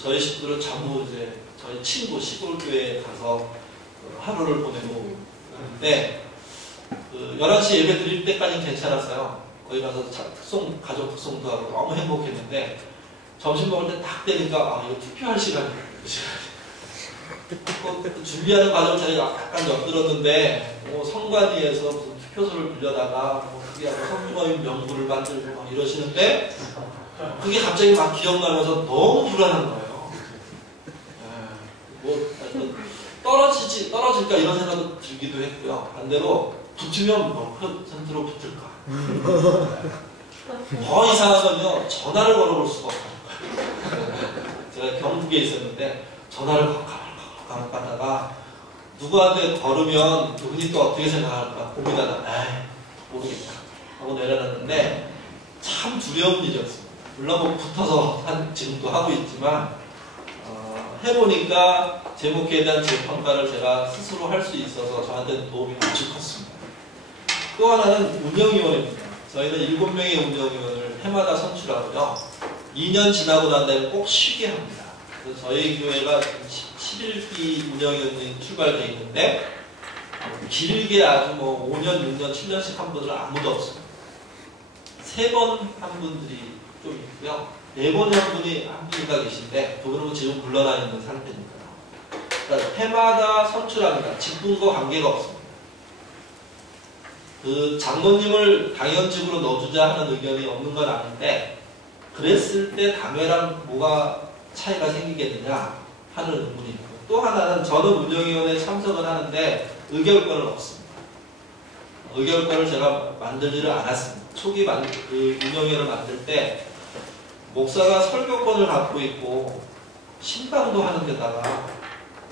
저희 식구들은 전부 이제 저희 친구 시골 교회에 가서 하루를 보내고 있는데 11시 예배 드릴 때까지는 괜찮았어요. 거기 가서 가족 특송도 하고 너무 행복했는데 점심 먹을 때 딱 되니까 이거 투표할 시간이에요. 준비하는 과정 제가 약간 엿들었는데 성관위에서 무슨 투표소를 빌려다가 그게 성주마윈 명부를 만들고 막 이러시는데 그게 갑자기 막 기억나면서 너무 불안한 거예요. 떨어질까 이런 생각도 들기도 했고요. 반대로 붙으면 몇 %로 붙을까. 더 이상한 건요. 전화를 걸어볼 수가 없어요. 제가 경북에 있었는데 전화를 받다가 누구한테 걸으면 그분이 또 어떻게 생각할까 고민하다가 모르겠다 하고 내려놨는데 참 두려운 일이었습니다. 물론 뭐 붙어서 지금도 하고 있지만 해보니까 제 목회에 대한 재평가를 제가 스스로 할 수 있어서 저한테는 도움이 무지 컸습니다. 또 하나는 운영위원회입니다. 저희는 7명의 운영위원을 해마다 선출하고요. 2년 지나고 난 다음에 꼭 쉬게 합니다. 그래서 저희 교회가 11기 운영위원이 출발되어 있는데 길게 아주 5년, 6년, 7년씩 한 분들은 아무도 없습니다. 3번 한 분들이 좀 있고요. 4번에 한 분이가 계신데 그분은 지금 물러나 있는 상태입니다. 그러니까 해마다 선출합니다. 직분과 관계가 없습니다. 그 장로님을 당연직으로 넣어주자 하는 의견이 없는 건 아닌데 그랬을 때 당회랑 뭐가 차이가 생기겠느냐 하는 의문이 있고 또 하나는 저는 운영위원회에 참석을 하는데 의결권은 없습니다. 의결권을 제가 만들지를 않았습니다. 초기 그 운영위원회를 만들 때 목사가 설교권을 갖고 있고 신방도 하는 데다가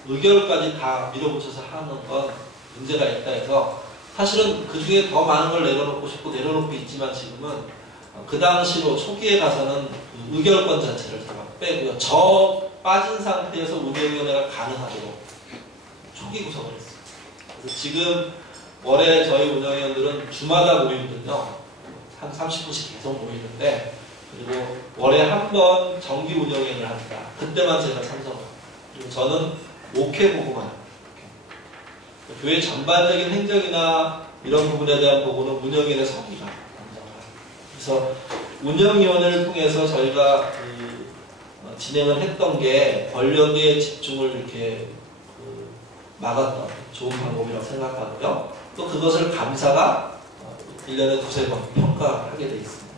의결까지 다 밀어붙여서 하는 건 문제가 있다 해서 사실은 그 중에 더 많은 걸 내려놓고 싶고 내려놓고 있지만 지금은 그 당시로 초기에 가서는 의결권 자체를 제가 빼고요. 저 빠진 상태에서 운영위원회가 가능하도록 초기 구성을 했습니다. 그래서 지금 월에 저희 운영위원들은 주마다 모이거든요. 한 30분씩 계속 모이는데 그리고 월에 한 번 정기 운영회를 합니다. 그때만 제가 참석합니다. 그리고 저는 목회 보고만 합니다. 교회 전반적인 행정이나 이런 부분에 대한 보고는 운영위원회 서기가 담당합니다. 그래서 운영위원회를 통해서 저희가 진행을 했던 게 권력의 집중을 이렇게 막았던 좋은 방법이라고 생각하고요. 또 그것을 감사가 1년에 두세 번 평가하게 되어 있습니다.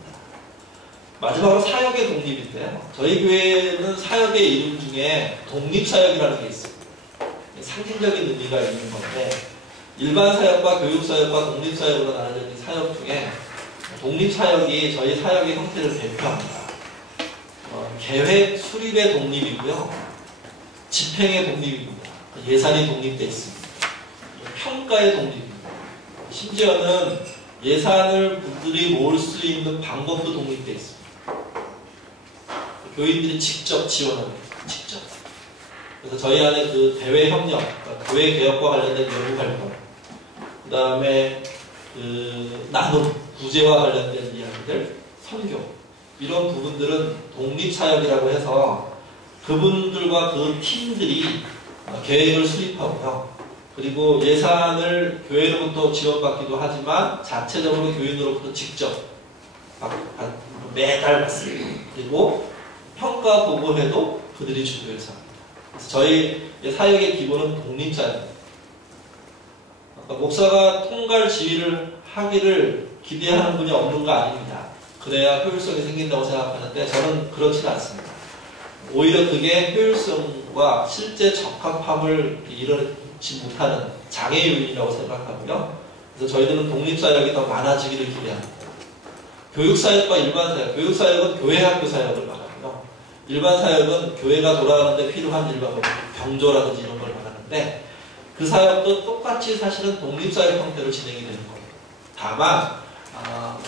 마지막으로 사역의 독립인데요. 저희 교회는 사역의 이름 중에 독립사역이라는 게 있습니다. 상징적인 의미가 있는 건데 일반 사역과 교육 사역과 독립 사역으로 나눠져 있는 사역 중에 독립 사역이 저희 사역의 형태를 대표합니다. 계획 수립의 독립이고요, 집행의 독립입니다. 예산이 독립되어 있습니다. 평가의 독립입니다. 심지어는 예산을 분들이 모을 수 있는 방법도 독립되어 있습니다. 교인들이 직접 지원합니다. 직접. 그래서 저희 안에 그 대외 협력, 그러니까 교회 개혁과 관련된 연구 활동, 그 다음에 나눔, 구제와 관련된 이야기들, 선교, 이런 부분들은 독립사역이라고 해서 그분들과 그 팀들이 계획을 수립하고요. 그리고 예산을 교회로부터 지원받기도 하지만 자체적으로 교인으로부터 직접 매달 받습니다. 그리고 평가 보고회도 그들이 주도해서 합니다. 그래서 저희 사역의 기본은 독립사역입니다. 목사가 통갈 지휘를 하기를 기대하는 분이 없는 거 아닙니다. 그래야 효율성이 생긴다고 생각하는데 저는 그렇지는 않습니다. 오히려 그게 효율성과 실제 적합함을 이루지 못하는 장애 요인이라고 생각하고요. 그래서 저희들은 독립사역이 더 많아지기를 기대합니다. 교육사역과 일반사역, 교육사역은 교회 학교 사역을 말하고요. 일반사역은 교회가 돌아가는데 필요한 일반 병조라든지 이런 걸 말하는데 그 사역도 똑같이 사실은 독립사역 형태로 진행이 되는 겁니다. 다만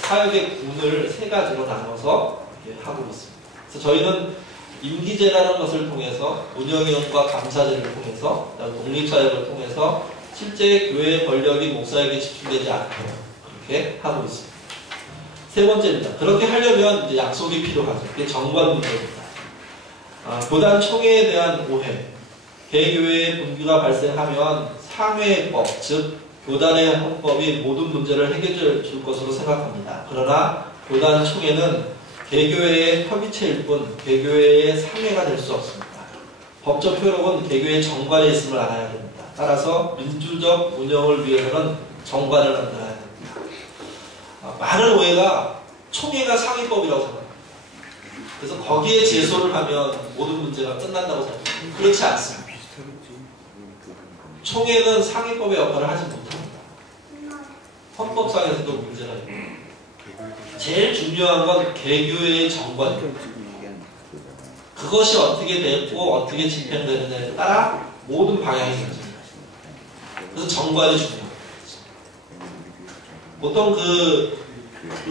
사역의 군을 세 가지로 나눠서 하고 있습니다. 그래서 저희는 임기제라는 것을 통해서 운영위원과 감사제를 통해서 독립사역을 통해서 실제 교회의 권력이 목사에게 집중되지 않도록 그렇게 하고 있습니다. 세 번째입니다. 그렇게 하려면 이제 약속이 필요하죠. 그게 정관 문제입니다. 교단 총회에 대한 오해, 개교회의 분규가 발생하면 상회법, 즉 교단의 헌법이 모든 문제를 해결해 줄 것으로 생각합니다. 그러나 교단 총회는 개교회의 협의체일 뿐 개교회의 상회가 될 수 없습니다. 법적 효력은 개교회 정관에 있음을 알아야 됩니다. 따라서 민주적 운영을 위해서는 정관을 만들어야 됩니다. 많은 오해가 총회가 상위법이라고 생각합니다. 그래서 거기에 제소를 하면 모든 문제가 끝난다고 생각합니다. 그렇지 않습니다. 총회는 상위법의 역할을 하지 못합니다. 헌법상에서도 문제가 있고 제일 중요한 건 개교회의 정관입니다. 그것이 어떻게 되고 어떻게 집행되느냐에 따라 모든 방향이 결정됩니다. 그래서 정관이 중요합니다. 보통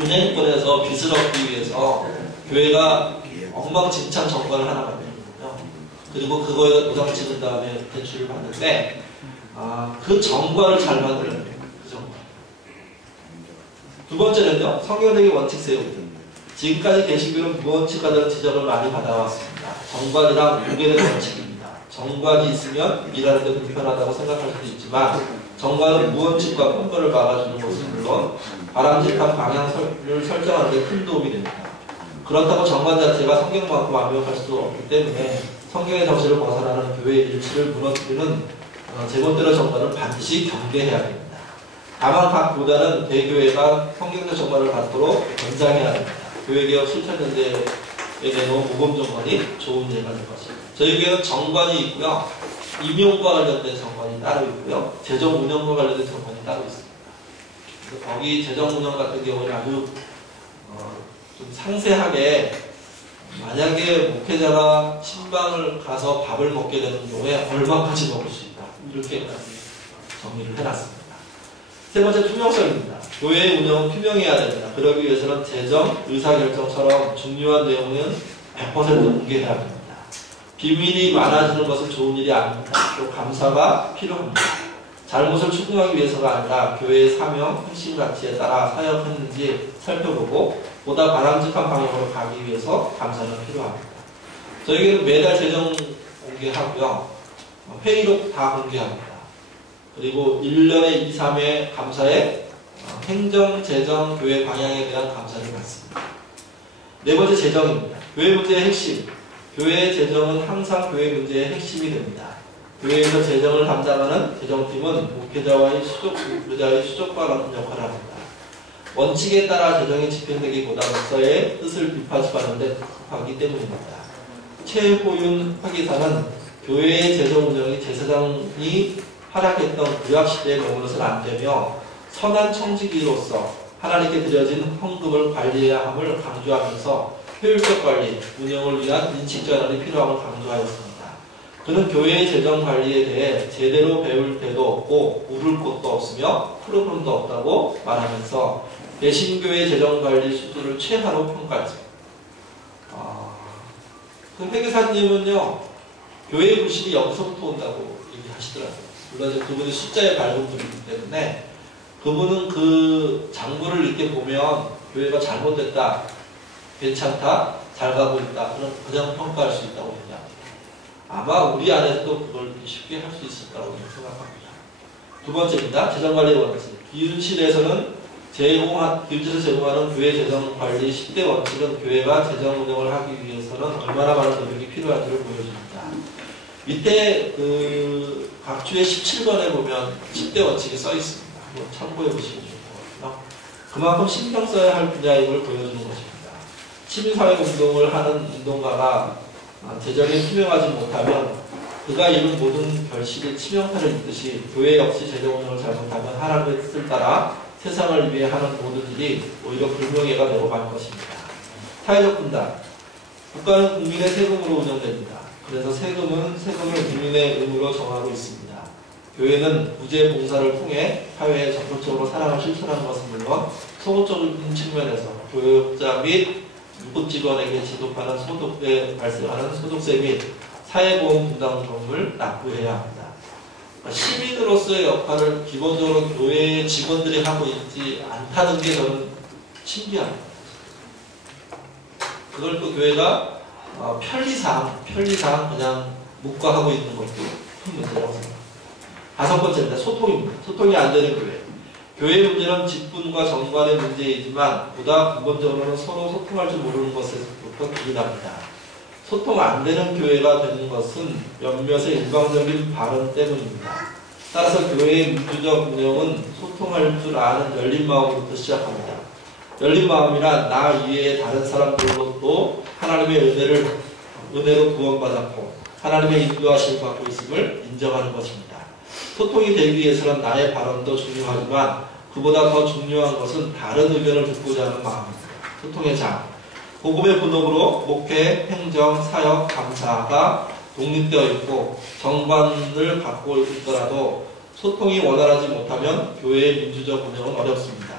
은행권에서 빚을 얻기 위해서 교회가 엉망진창 정관을 하나 만들거든요. 그리고 그거에다 보상 찍은 다음에 대출을 받는데 그 정관을 잘 만들어야 돼요. 그 정관. 두 번째는요, 성경적인 원칙 세우기. 지금까지 개신교는 무원칙하다는 지적을 많이 받아왔습니다. 정관이랑 무게된 원칙입니다. 정관이 있으면 일하는 데 불편하다고 생각할 수도 있지만 정관은 무원칙과 편견을 막아주는 것은 물론 바람직한 방향을 설정하는 데 큰 도움이 됩니다. 그렇다고 정관 자체가 성경만큼 완벽할 수도 없기 때문에 성경의 정신을 벗어나는 교회의 일치를 무너뜨리는 제멋대로 정관을 반드시 경계해야 됩니다. 다만 각 교단은 대교회가 성경적 정관을 갖도록 권장해야 됩니다. 교회개혁 실천연대에 내놓은 모범정관이 좋은 예가 될 것입니다. 저희 교회는 정관이 있고요. 임용과 관련된 정관이 따로 있고요. 재정운영과 관련된 정관이 따로 있습니다. 그래서 거기 재정운영 같은 경우는 아주 좀 상세하게 만약에 목회자가 신방을 가서 밥을 먹게 되는 경우에 얼마까지 먹을 수 있다. 이렇게까지 정리를 해놨습니다. 세 번째, 투명성입니다. 교회의 운영은 투명해야 됩니다. 그러기 위해서는 재정, 의사결정처럼 중요한 내용은 100% 공개해야 됩니다. 비밀이 많아지는 것은 좋은 일이 아닙니다. 또 감사가 필요합니다. 잘못을 추궁하기 위해서가 아니라 교회의 사명, 핵심 가치에 따라 사역했는지 살펴보고 보다 바람직한 방향으로 가기 위해서 감사는 필요합니다. 저희는 매달 재정 공개하고요. 회의록 다 공개합니다. 그리고 1년에 2, 3회 감사에 행정, 재정, 교회 방향에 대한 감사를 받습니다. 네 번째 재정입니다. 교회 문제의 핵심. 교회의 재정은 항상 교회 문제의 핵심이 됩니다. 교회에서 재정을 담당하는 재정팀은 목회자의 수족과 같은 역할을 합니다. 원칙에 따라 재정이 집행되기보다 목사의 뜻을 비판하는 데 급하기 때문입니다. 최호윤 화기사는 교회의 재정 운영이 제사장이 활약했던 구약시대에 머무르서는 안되며 선한 청지기로서 하나님께 드려진 헌금을 관리해야 함을 강조하면서 효율적 관리, 운영을 위한 인식 전환이 필요함을 강조하였습니다. 그는 교회의 재정 관리에 대해 제대로 배울 데도 없고 물을 곳도 없으며 프로그램도 없다고 말하면서 개신교의 재정 관리 수준을 최하로 평가했습니다. 그 회계사님은요, 교회의 부실이 여기서부터 온다고 얘기하시더라고요. 물론 이제 그분이 숫자에 밝은 분이기 때문에 그분은 그 장부를 이렇게 보면 교회가 잘못됐다, 괜찮다, 잘 가고 있다, 그냥 평가할 수 있다고 얘기합니다. 아마 우리 안에서도 그걸 쉽게 할 수 있을 거라고 생각합니다. 두 번째입니다. 재정관리 원칙. 기준실에서 제공하는 교회 재정관리 10대 원칙은 교회가 재정 운영을 하기 위해서는 얼마나 많은 노력이 필요한지를 보여줍니다. 밑에 각 주의 17번에 보면 10대 원칙이 써 있습니다. 한번 참고해 보시면 좋을 것 같고요. 그만큼 신경 써야 할 분야임을 보여주는 것입니다. 시민사회운동을 하는 운동가가 재정이 투명하지 못하면 그가 이룬 모든 결실이 치명타를 입듯이 교회 역시 재정 운영을 잘못하면 하나님의 뜻을 따라 세상을 위해 하는 모든 일이 오히려 불명예가 되고 말 것입니다. 사회적 분단. 국가는 국민의 세금으로 운영됩니다. 그래서 세금을 국민의 의무로 정하고 있습니다. 교회는 구제 봉사를 통해 사회에 적극적으로 사랑을 실천하는 것은 물론 소극적인 측면에서 교육자 및 유급 직원에게 지급하는 소득에 발생하는 소득세 및 사회보험 부담금을 납부해야 합니다. 시민으로서의 역할을 기본적으로 교회 직원들이 하고 있지 않다는 게 저는 신기합니다. 그걸 또 교회가 편리상 그냥 묵과하고 있는 것도 큰 문제라고 생각합니다. 다섯 번째입니다. 소통입니다. 소통이 안 되는 교회. 교회 문제는 직분과 정관의 문제이지만 보다 근본적으로는 서로 소통할 줄 모르는 것에서부터 기인합니다. 소통 안 되는 교회가 되는 것은 몇몇의 일방적인 발언 때문입니다. 따라서 교회의 민주적 운영은 소통할 줄 아는 열린 마음부터 시작합니다. 열린 마음이란 나 이외의 다른 사람들로도 하나님의 은혜로 구원받았고 하나님의 인도하심을 받고 있음을 인정하는 것입니다. 소통이 되기 위해서는 나의 발언도 중요하지만 그보다 더 중요한 것은 다른 의견을 듣고자 하는 마음입니다. 소통의 장. 복음의 분업으로 목회, 행정, 사역, 감사가 독립되어 있고 정관을 갖고 있더라도 소통이 원활하지 못하면 교회의 민주적 운영은 어렵습니다.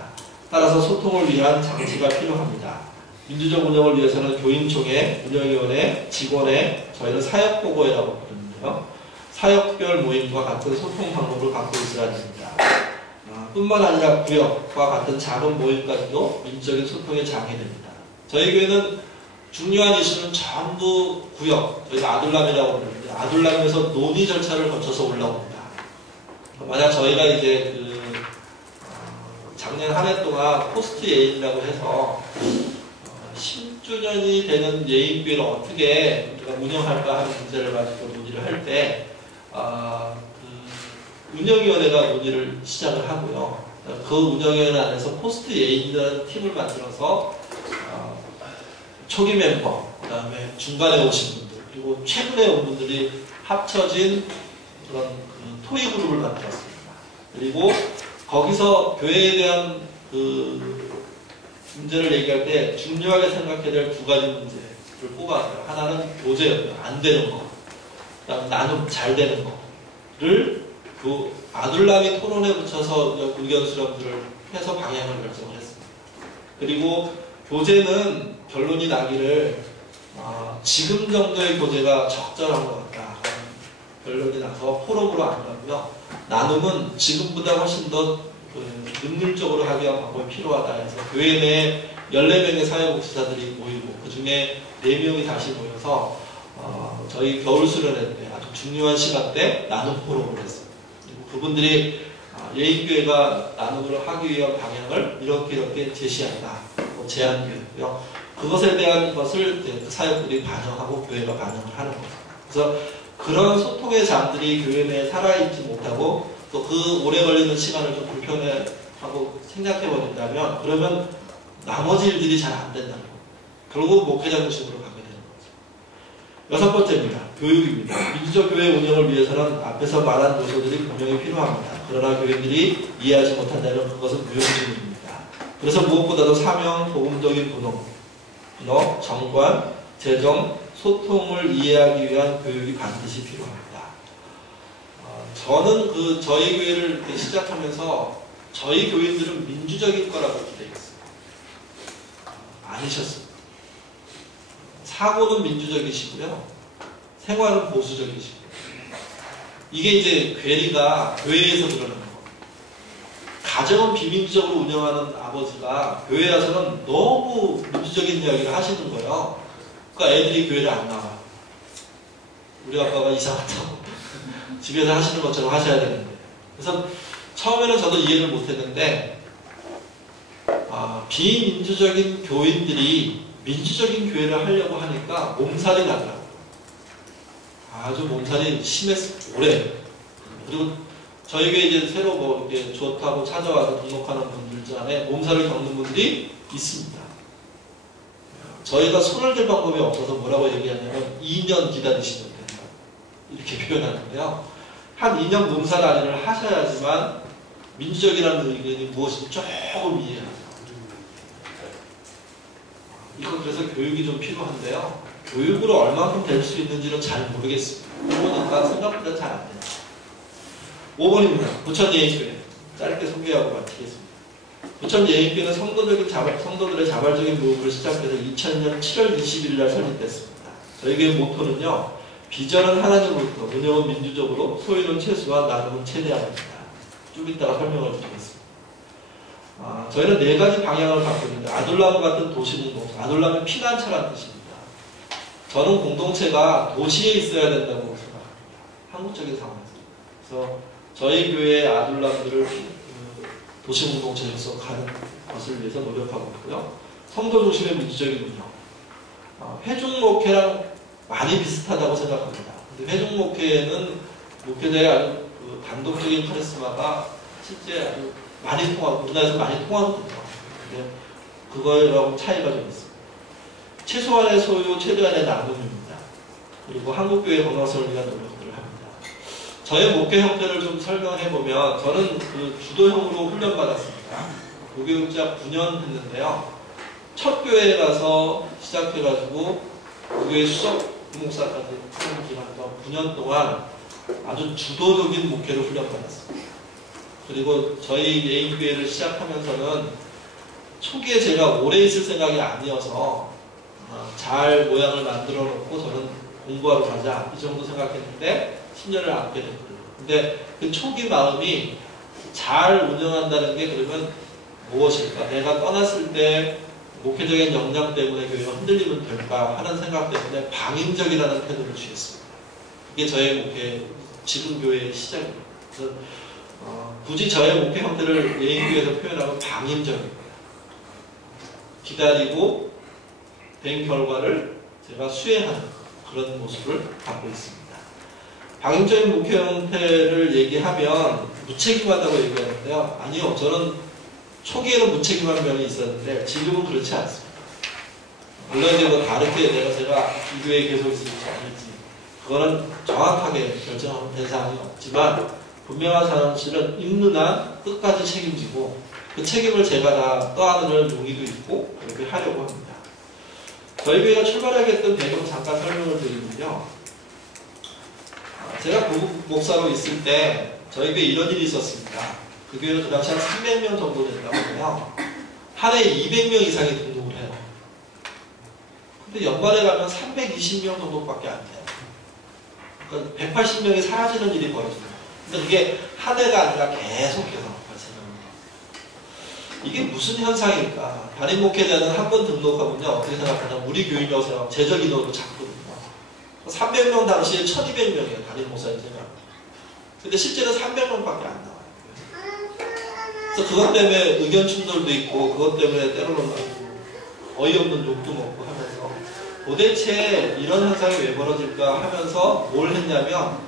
따라서 소통을 위한 장치가 필요합니다. 민주적 운영을 위해서는 교인총회, 운영위원회, 직원회, 저희는 사역보고회라고 부르는데요. 사역별 모임과 같은 소통 방법을 갖고 있어야 됩니다. 뿐만 아니라 구역과 같은 작은 모임까지도 민주적인 소통의 장이 됩니다. 저희 교회는 중요한 이슈는 전부 구역, 저희가 아둘람이라고 부르는데 아둘람에서 논의 절차를 거쳐서 올라옵니다. 만약 저희가 이제 작년 한 해 동안 포스트 예인이라고 해서 10주년이 되는 예인교회를 어떻게 우리가 운영할까 하는 문제를 가지고 논의를 할 때 운영위원회가 논의를 시작을 하고요. 그 운영위원회 안에서 포스트 예인이라는 팀을 만들어서 초기 멤버, 그 다음에 중간에 오신 분들, 그리고 최근에 온 분들이 합쳐진 그런 토의 그룹을 만들었습니다. 그리고 거기서 교회에 대한 문제를 얘기할 때 중요하게 생각해야 될 두 가지 문제를 뽑았어요. 하나는 교제였고요. 안 되는 거. 그다음 나눔 잘 되는 거를 그 아둘람이 토론에 붙여서 의견 수렴들을 해서 방향을 결정을 했습니다. 그리고 교제는 결론이 나기를 지금 정도의 교제가 적절한 것 같다. 결론이 나서 포럼으로 안 가고요. 나눔은 지금보다 훨씬 더 능률적으로 하기 위한 방법이 필요하다 해서 교회 내에 14명의 사회복지사들이 모이고 그 중에 4명이 다시 모여서 저희 겨울 수련회 때 아주 중요한 시간대 나눔 포럼을 했어요. 그리고 그분들이 예인교회가 나눔을 하기 위한 방향을 이렇게 제시한다, 제안드렸고요. 그것에 대한 것을 그 사역들이 반영하고 교회가 반영을 하는 거죠. 그래서 그런 소통의 장들이 교회 내에 살아있지 못하고 또 그 오래 걸리는 시간을 좀 불편해하고 생략해버린다면 그러면 나머지 일들이 잘 안 된다는 거예요. 결국 목회자 중심으로 가게 되는 거죠. 6번째입니다. 교육입니다. 민주적 교회 운영을 위해서는 앞에서 말한 요소들이 분명히 필요합니다. 그러나 교인들이 이해하지 못한다면 그것은 무용지물입니다. 그래서 무엇보다도 사명, 복음적인 분업, 정관, 재정, 소통을 이해하기 위한 교육이 반드시 필요합니다. 저는 저희 교회를 이렇게 시작하면서 저희 교인들은 민주적인 거라고 기대했어요. 아니셨습니다. 사고는 민주적이시고요. 생활은 보수적이시고요. 이게 이제 괴리가 교회에서 드러나는 겁니다. 가정은 비민주적으로 운영하는 아버지가 교회 와서는 너무 민주적인 이야기를 하시는 거예요. 그러니까 애들이 교회를 안 나와요. 우리 아빠가 이상하다고 집에서 하시는 것처럼 하셔야 되는데. 그래서 처음에는 저도 이해를 못했는데 비민주적인 교인들이 민주적인 교회를 하려고 하니까 몸살이 나더라고요. 아주 몸살이 심했어요. 오래. 그리고 저희 교회 이제 새로 이렇게 좋다고 찾아와서 등록하는 분들 중에 몸살을 겪는 분들이 있습니다. 저희가 손을 댈 방법이 없어서 뭐라고 얘기하냐면 2년 기다리시면 된다. 이렇게 표현하는데요. 한 2년 몸살안리를 하셔야지만 민주적이라는 의견이 무엇인지 조금 이해해요. 이거 그래서 교육이 좀 필요한데요. 교육으로 얼마큼 될 수 있는지는 잘 모르겠습니다. 그러니까 생각보다 잘 안 돼요. 5번입니다. 부천예인교회. 짧게 소개하고 마치겠습니다. 부천예인교회는 성도들의 자발적인 모임을 시작해서 2000년 7월 20일 날 설립됐습니다. 저희 교회 모토는요. 비전은 하나님으로부터, 운영은 민주적으로, 소유는 최소화, 나눔은 최대한입니다. 좀 이따가 설명을 드리겠습니다. 저희는 4가지 방향을 갖고 있는데 아둘람 같은 도시공동체, 아둘람은 피난처라는 뜻입니다. 저는 공동체가 도시에 있어야 된다고 생각합니다. 한국적인 상황에서. 그래서 저희 교회의 아둘람들을 도시공동체로서 가는 것을 위해서 노력하고 있고요. 성도 중심의 민주적인 운영. 회중목회랑 많이 비슷하다고 생각합니다. 근데 회중목회는 목회자의 아주 단독적인 카리스마가 실제 아주 많이 통하고, 우리나라에서 많이 통하거든요. 근데 그거랑 차이가 좀 있습니다. 최소한의 소유, 최대한의 나눔입니다. 그리고 한국교회 건강성을 위한 노력들을 합니다. 저의 목회 형태를 좀 설명해보면, 저는 주도형으로 훈련받았습니다. 고교육자 9년 했는데요. 첫 교회에 가서 시작해가지고, 교회 수석 부목사까지 하는 기간 동안 9년 동안 아주 주도적인 목회를 훈련받았습니다. 그리고 저희 예인교회를 시작하면서는 초기에 제가 오래 있을 생각이 아니어서 잘 모양을 만들어 놓고 저는 공부하러 가자 이 정도 생각했는데 10년을 앉게 됐거든요. 근데 그 초기 마음이 잘 운영한다는 게 그러면 무엇일까? 내가 떠났을 때 목회적인 역량 때문에 교회가 흔들리면 될까 하는 생각 때문에 방임적이라는 태도를 취했습니다. 이게 저의 목회, 지금 교회의 시작입니다. 그래서 굳이 저의 목회 형태를 예인교회에서 표현하면 방임적입니다. 기다리고 된 결과를 제가 수행하는 그런 모습을 갖고 있습니다. 방임적인 목회 형태를 얘기하면 무책임하다고 얘기하는데요. 아니요. 저는 초기에는 무책임한 면이 있었는데 지금은 그렇지 않습니다. 물론 이제 뭐 다르게 제가 이 교회에 계속 있을지 아닐지 그거는 정확하게 결정하는 대상이 없지만 분명한 사실은 있는 한 끝까지 책임지고 그 책임을 제가 다 떠안을 용의도 있고 그렇게 하려고 합니다. 저희 교회가 출발하게 됐던 배경 잠깐 설명을 드리면요. 제가 목사로 있을 때 저희 교회에 이런 일이 있었습니다. 그 교회는 그 당시 한 300명 정도 된다고 해요. 한 해에 200명 이상이 등록을 해요. 근데 연말에 가면 320명 정도밖에 안 돼요. 그러니까 180명이 사라지는 일이 벌어집니다. 근데 그게 한 해가 아니라 계속해서 발생합니다. 이게 무슨 현상일까? 담임 목회자는 한 번 등록하면요, 어떻게 생각하냐면 우리 교인이라고 생각하면 제적 인원으로 잡거든요. 300명 당시에 1200명이에요, 담임 목사님 제가. 근데 실제로 300명밖에 안 나와요. 그래서 그것 때문에 의견 충돌도 있고, 그것 때문에 때로는 어이없는 욕도 먹고 하면서 도대체 이런 현상이 왜 벌어질까 하면서 뭘 했냐면,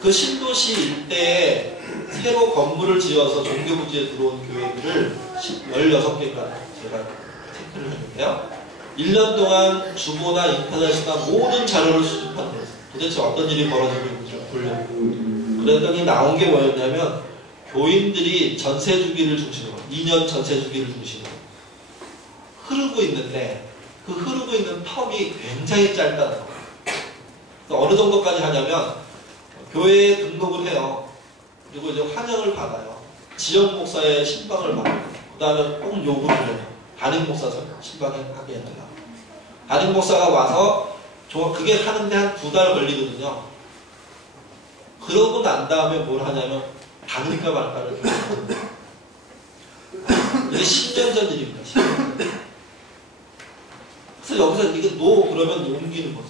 그 신도시 일대에 새로 건물을 지어서 종교부지에 들어온 교회들을 16개가 제가 체크를 했는데요. 1년 동안 주보나 인터넷이나 모든 자료를 수집한 거예요. 도대체 어떤 일이 벌어지고 있는지 보려고. 그랬더니 나온 게 뭐였냐면, 교인들이 전세 주기를 중심으로, 2년 전세 주기를 중심으로 흐르고 있는데, 그 흐르고 있는 텀이 굉장히 짧다는 거예요. 어느 정도까지 하냐면, 교회에 등록을 해요. 그리고 이제 환영을 받아요. 지역 목사의 신방을 받아요. 그 다음에 꼭 요구를 해요. 담임 목사 신방하게 해달라. 담임 목사가 와서 그게 하는데 한 2달 걸리거든요. 그러고 난 다음에 뭘 하냐면 받을까 말까를 결정합니다. 이게 10년 전 일입니다. 10년 전. 그래서 여기서 이게 그러면 옮기는 거죠.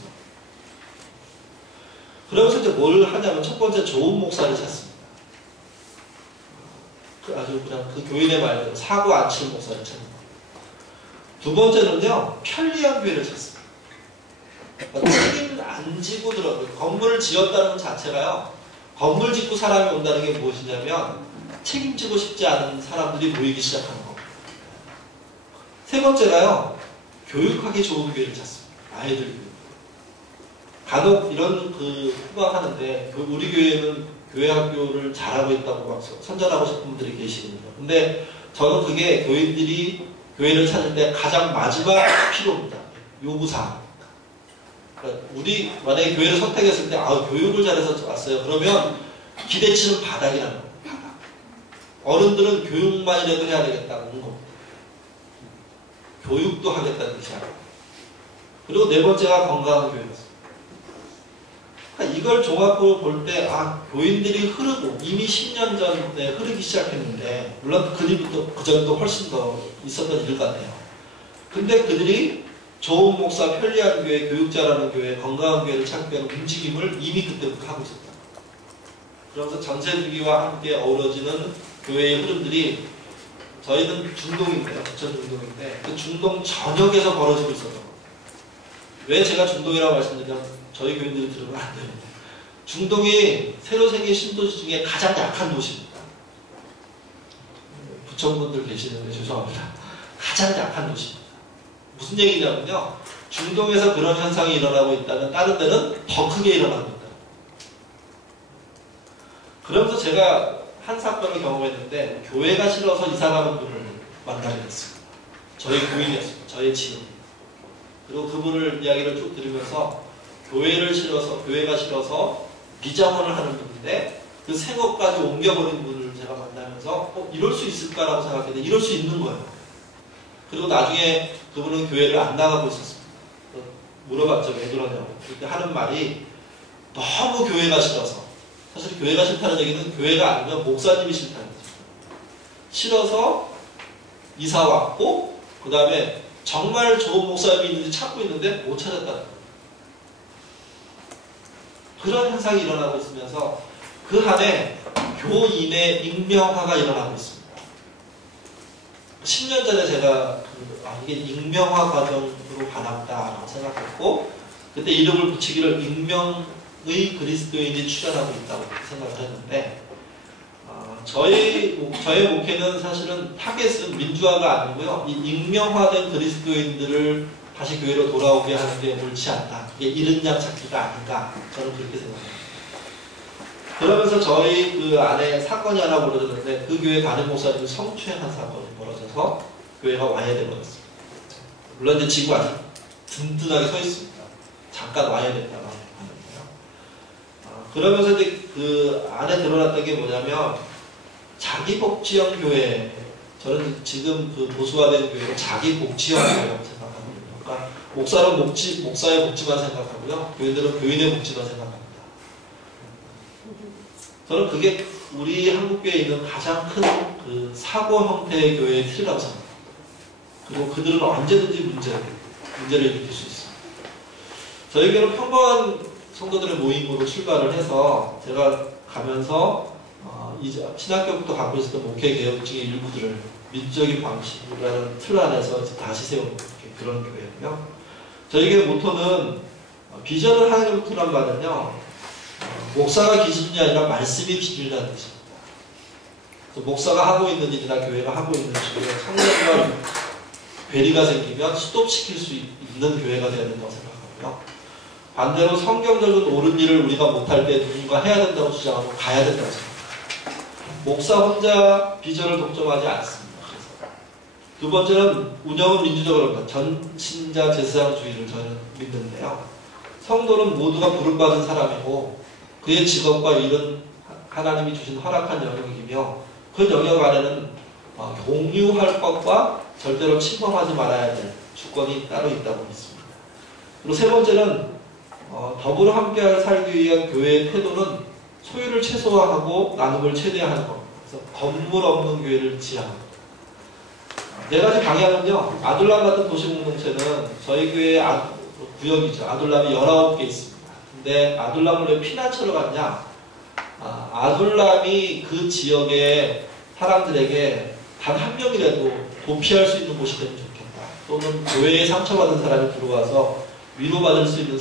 그러면서 이제 뭘 하냐면 첫 번째 좋은 목사를 찾습니다. 아주 그냥 그 교인의 말대로 사고 안 치는 목사를 찾는 거예요. 두 번째는요, 편리한 교회를 찾습니다. 책임 안 지고 들어가요. 건물을 지었다는 것 자체가요, 건물 짓고 사람이 온다는 게 무엇이냐면 책임지고 싶지 않은 사람들이 모이기 시작하는 겁니다. 세 번째가요, 교육하기 좋은 교회를 찾습니다. 아이들 교육. 간혹 이런 후방하는데 우리 교회는 교회 학교를 잘하고 있다고 막 선전하고 싶은 분들이 계시거든요. 근데 저는 그게 교인들이 교회를 찾을 때 가장 마지막 필요입니다. 요구사항. 그러니까 우리 만약에 교회를 선택했을 때 교육을 잘해서 왔어요. 그러면 기대치는 바닥이라는 겁니다. 바닥. 어른들은 교육만이라도 해야 되겠다는 겁니다. 교육도 하겠다는 뜻이 아니에요. 그리고 네 번째가 건강한 교회였습니다. 그러니까 이걸 종합으로 볼 때 교인들이 흐르고 이미 10년 전에 흐르기 시작했는데, 물론 그 전도 훨씬 더 있었던 일 같아요. 근데 그들이 좋은 목사, 편리한 교회, 교육 잘하는 교회, 건강한 교회를 찾기 위한 움직임을 이미 그때부터 하고 있었다. 그러면서 전세주기와 함께 어우러지는 교회의 흐름들이, 저희는 중동인데요. 부천 중동인데 그 중동 전역에서 벌어지고 있었던 겁니다. 왜 제가 중동이라고 말씀드리냐면 저희 교인들이 들으면 안 됩니다. 중동이 새로 생긴 신도시 중에 가장 약한 도시입니다. 부천분들 계시는데 죄송합니다. 가장 약한 도시입니다. 무슨 얘기냐면요, 중동에서 그런 현상이 일어나고 있다면 다른 데는 더 크게 일어납니다. 그러면서 제가 한 사건을 경험했는데, 교회가 싫어서 이사가는 분을 만나게 됐습니다. 저희 교인이었습니다. 저희 지인. 그리고 그분을 이야기를 쭉 들으면서 교회가 싫어서 비자원을 하는 분인데 그 생업까지 옮겨버린 분을 제가 만나면서 이럴 수 있을까라고 생각했는데 이럴 수 있는 거예요. 그리고 나중에 그분은 교회를 안 나가고 있었습니다. 물어봤죠. 왜 그러냐고. 그때 하는 말이 너무 교회가 싫어서, 사실 교회가 싫다는 얘기는 교회가 아니면 목사님이 싫다는 거죠. 싫어서 이사 왔고, 그 다음에 정말 좋은 목사님이 있는지 찾고 있는데 못 찾았다는 거예요. 그런 현상이 일어나고 있으면서 그 안에 교인의 익명화가 일어나고 있습니다. 10년 전에 제가 이게 익명화 과정으로 가나보다라고 생각했고, 그때 이름을 붙이기를 익명의 그리스도인이 출현하고 있다고 생각을 했는데, 저의 목회는 사실은 타겟은 민주화가 아니고요, 이 익명화된 그리스도인들을 다시 교회로 돌아오게 하는 데 옳지 않다. 이게 이른 양 찾기가 아닌가, 저는 그렇게 생각합니다. 그러면서 저희 그 안에 사건이 하나 벌어졌는데, 그 교회 담임 목사님이 성추행한 사건이 벌어져서 교회가 와야 되버렸습니다. 물론 이제 지금 아직 든든하게 서 있습니다. 잠깐 와야 된다고 하는데요. 그러면서 이제 그 안에 드러났던 게 뭐냐면, 자기 복지형 교회, 저는 지금 그 보수화된 교회를 자기 복지형 교회라고 생각하거든요. 그러니까 목사는 목사의 복지만 생각하고요, 교인들은 교인의 복지만 생각합니다. 저는 그게 우리 한국교회에 있는 가장 큰 그 사고 형태의 교회의 틀이라고 생각합니다. 그리고 그들은 언제든지 문제를 일으킬 수 있습니다. 저희 교회는 평범한 성도들의 모임으로 출발을 해서 제가 가면서 이제 신학교부터 갖고 있었던 목회 개혁적인 일부들을 민주적인 방식이라는 틀 안에서 다시 세운 그런 교회고요. 저희 교회 모토는 비전을 하나님으로부터란 말은요, 목사가 기준이 아니라 말씀이 기준이라는 뜻입니다. 목사가 하고 있는 일이나 교회가 하고 있는 일에 성령과 괴리가 생기면 스톱시킬 수 있는 교회가 되어야 된다고 생각하고요. 반대로 성경적인 옳은 일을 우리가 못할 때 누군가 해야 된다고 주장하고 가야 된다고 생각합니다. 목사 혼자 비전을 독점하지 않습니다. 그래서 두 번째는 운영은 민주적으로 합니다. 전신자 제사장주의를 저는 믿는데요. 성도는 모두가 부름받은 사람이고 그의 직업과 일은 하나님이 주신 허락한 영역이며 그 영역 안에는 공유할 것과 절대로 침범하지 말아야 될 주권이 따로 있다고 믿습니다. 그리고 세 번째는 더불어 함께 살기 위한 교회의 태도는 소유를 최소화하고 나눔을 최대화하는 겁니다. 그래서 건물 없는 교회를 지향합니다. 네 가지 방향은요. 아둘람 같은 도시공동체는 저희 교회의 구역이죠. 아둘람이 19개 있습니다. 근데 아둘람을 왜 피난처로 갔냐? 아둘람이 그 지역의 사람들에게 단 한 명이라도 도피할 수 있는 곳이 되면 좋겠다. 또는 교회에 상처받은 사람이 들어와서 위로받을 수 있는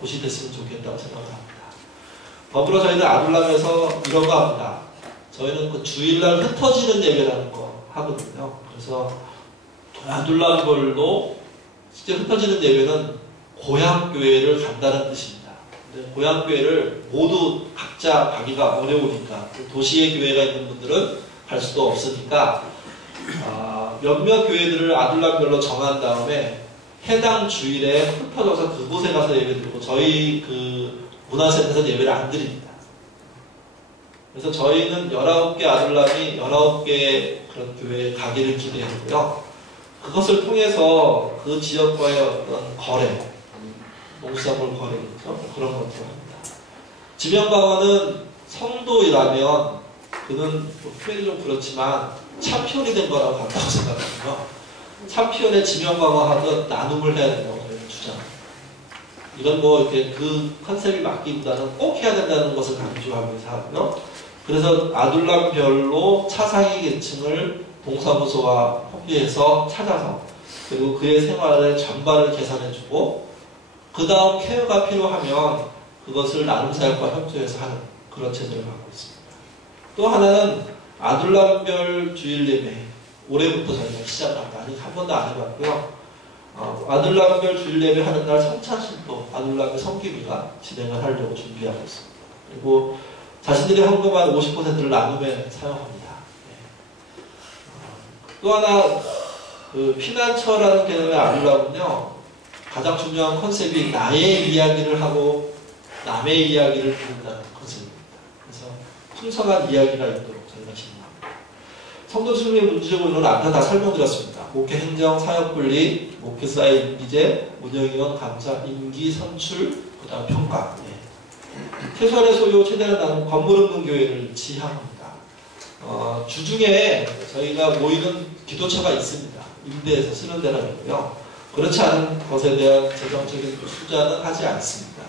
곳이 됐으면 좋겠다고 생각을 합니다. 더불어 저희는 아둘람에서 이런 거 합니다. 저희는 그 주일날 흩어지는 예배라는 거 하거든요. 그래서 아둘람별로 실제 흩어지는 예배는 고향교회를 간다는 뜻입니다. 고향교회를 모두 각자 가기가 어려우니까 도시의 교회가 있는 분들은 갈 수도 없으니까 몇몇 교회들을 아둘람별로 정한 다음에 해당 주일에 흩어져서 그곳에 가서 예배드리고 저희 그 문화센터에서 예배를 안 드립니다. 그래서 저희는 19개 아둘람이 19개의 그런 교회에 가기를 기대했고요. 그것을 통해서 그 지역과의 어떤 거래, 농수산물 거래겠죠. 그런 것들 합니다. 지명방어는 성도이라면 그는 표현이 좀 그렇지만 챔피언이 된 거라고 한다고 생각하고요. 챔피언의 지명방어하듯 나눔을 해야 된다고 저희는 주장합니다. 이건 뭐 이렇게 그 컨셉이 맞기보다는 꼭 해야 된다는 것을 강조하면서 하고요. 그래서 아둘람별로 차상위 계층을 동사무소와 협의해서 찾아서 그리고 그의 생활의 전반을 계산해주고 그 다음 케어가 필요하면 그것을 나눔사역과 협조해서 하는 그런 체제를 갖고 있습니다. 또 하나는 아둘람별 주일 예배 올해부터 저희가 시작을 합니다. 아직 한 번도 안 해봤고요. 아둘람별 주일 예배 하는 날 성찬식도 아둘람의 성기비가 진행을 하려고 준비하고 있습니다. 그리고 자신들이 헌금한 50%를 나눔에 사용합니다. 네. 또 하나 그 피난처라는 개념의 아둘람은요. 가장 중요한 컨셉이 나의 이야기를 하고 남의 이야기를 듣는다는 컨셉입니다. 그래서 풍성한 이야기가 있도록 저희가 진행합니다. 성도 수용의 문제적 원론은 아까 다 설명드렸습니다. 목회 행정, 사역 분리, 목회 사회 임기제, 운영위원 감사, 임기 선출, 그 다음 평가. 최소한의 소요, 최대한 나눔, 건물 없는 교회를 지향합니다. 주중에 저희가 모이는 기도처가 있습니다. 임대해서 쓰는 데라고요. 그렇지 않은 것에 대한 재정적인 투자는 하지 않습니다.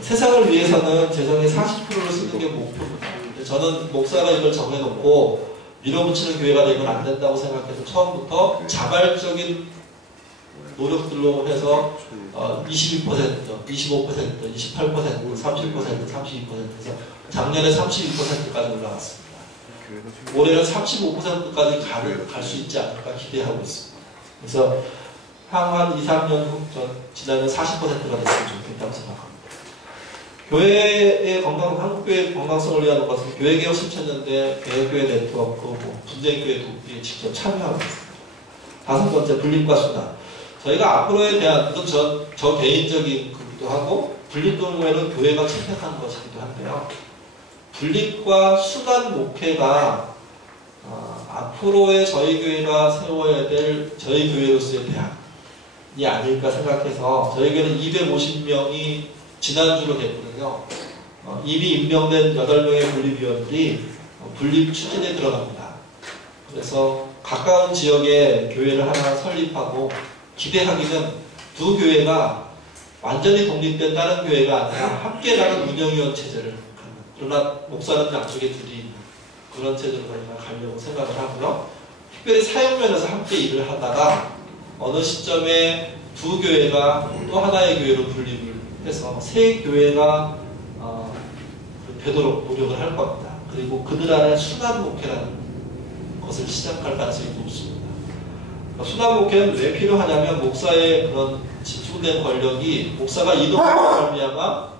세상을 위해서는 재정의 40%를 쓰는 게 목표입니다. 저는 목사가 이걸 정해놓고 밀어붙이는 교회가 되면 안 된다고 생각해서 처음부터 자발적인 노력들로 해서 22%, 25%, 28%, 30%, 32%에서 작년에 32%까지 올라갔습니다. 올해는 35%까지 갈 수 있지 않을까 기대하고 있습니다. 그래서 향한 2, 3년 후 지나면 40%가 됐으면 좋겠다고 생각합니다. 교회의 한국교회의 건강성을 위한 것은 교회개혁 실천연대, 개혁교회 네트워크, 분쟁교회 돕기에 직접 참여하고 있습니다. 다섯 번째, 분립과 수단. 저희가 앞으로에 대한, 이건 저 개인적인 거기도 하고, 분립 경우에는 교회가 채택하는 것이기도 한데요. 분립과 수단 목회가 앞으로의 저희 교회가 세워야 될 저희 교회로서의 대안이 아닐까 생각해서 저희 교회는 250명이 지난주로 됐거든요. 이미 임명된 8명의 분립위원들이 분립 추진에 들어갑니다. 그래서 가까운 지역에 교회를 하나 설립하고 기대하기는 두 교회가 완전히 독립된 다른 교회가 아니라 함께 가는 운영위원 체제를 그러나 목사는 양쪽에 둘이 있는 그런 체제로 가려고 생각을 하고요. 특별히 사역면에서 함께 일을 하다가 어느 시점에 두 교회가 또 하나의 교회로 분립을 해서 세 교회가 되도록 노력을 할 겁니다. 그리고 그들 안에 순환 목회라는 것을 시작할 가능성이 높습니다. 순환 목회는 왜 필요하냐면 목사의 그런 집중된 권력이 목사가 이동하는 말미암아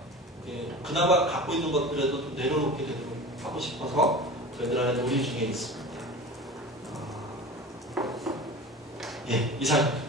그나마 갖고 있는 것들에도 좀 내려놓게 되도록 하고 싶어서 저희들 안에 논의 중에 있습니다. 예, 이상.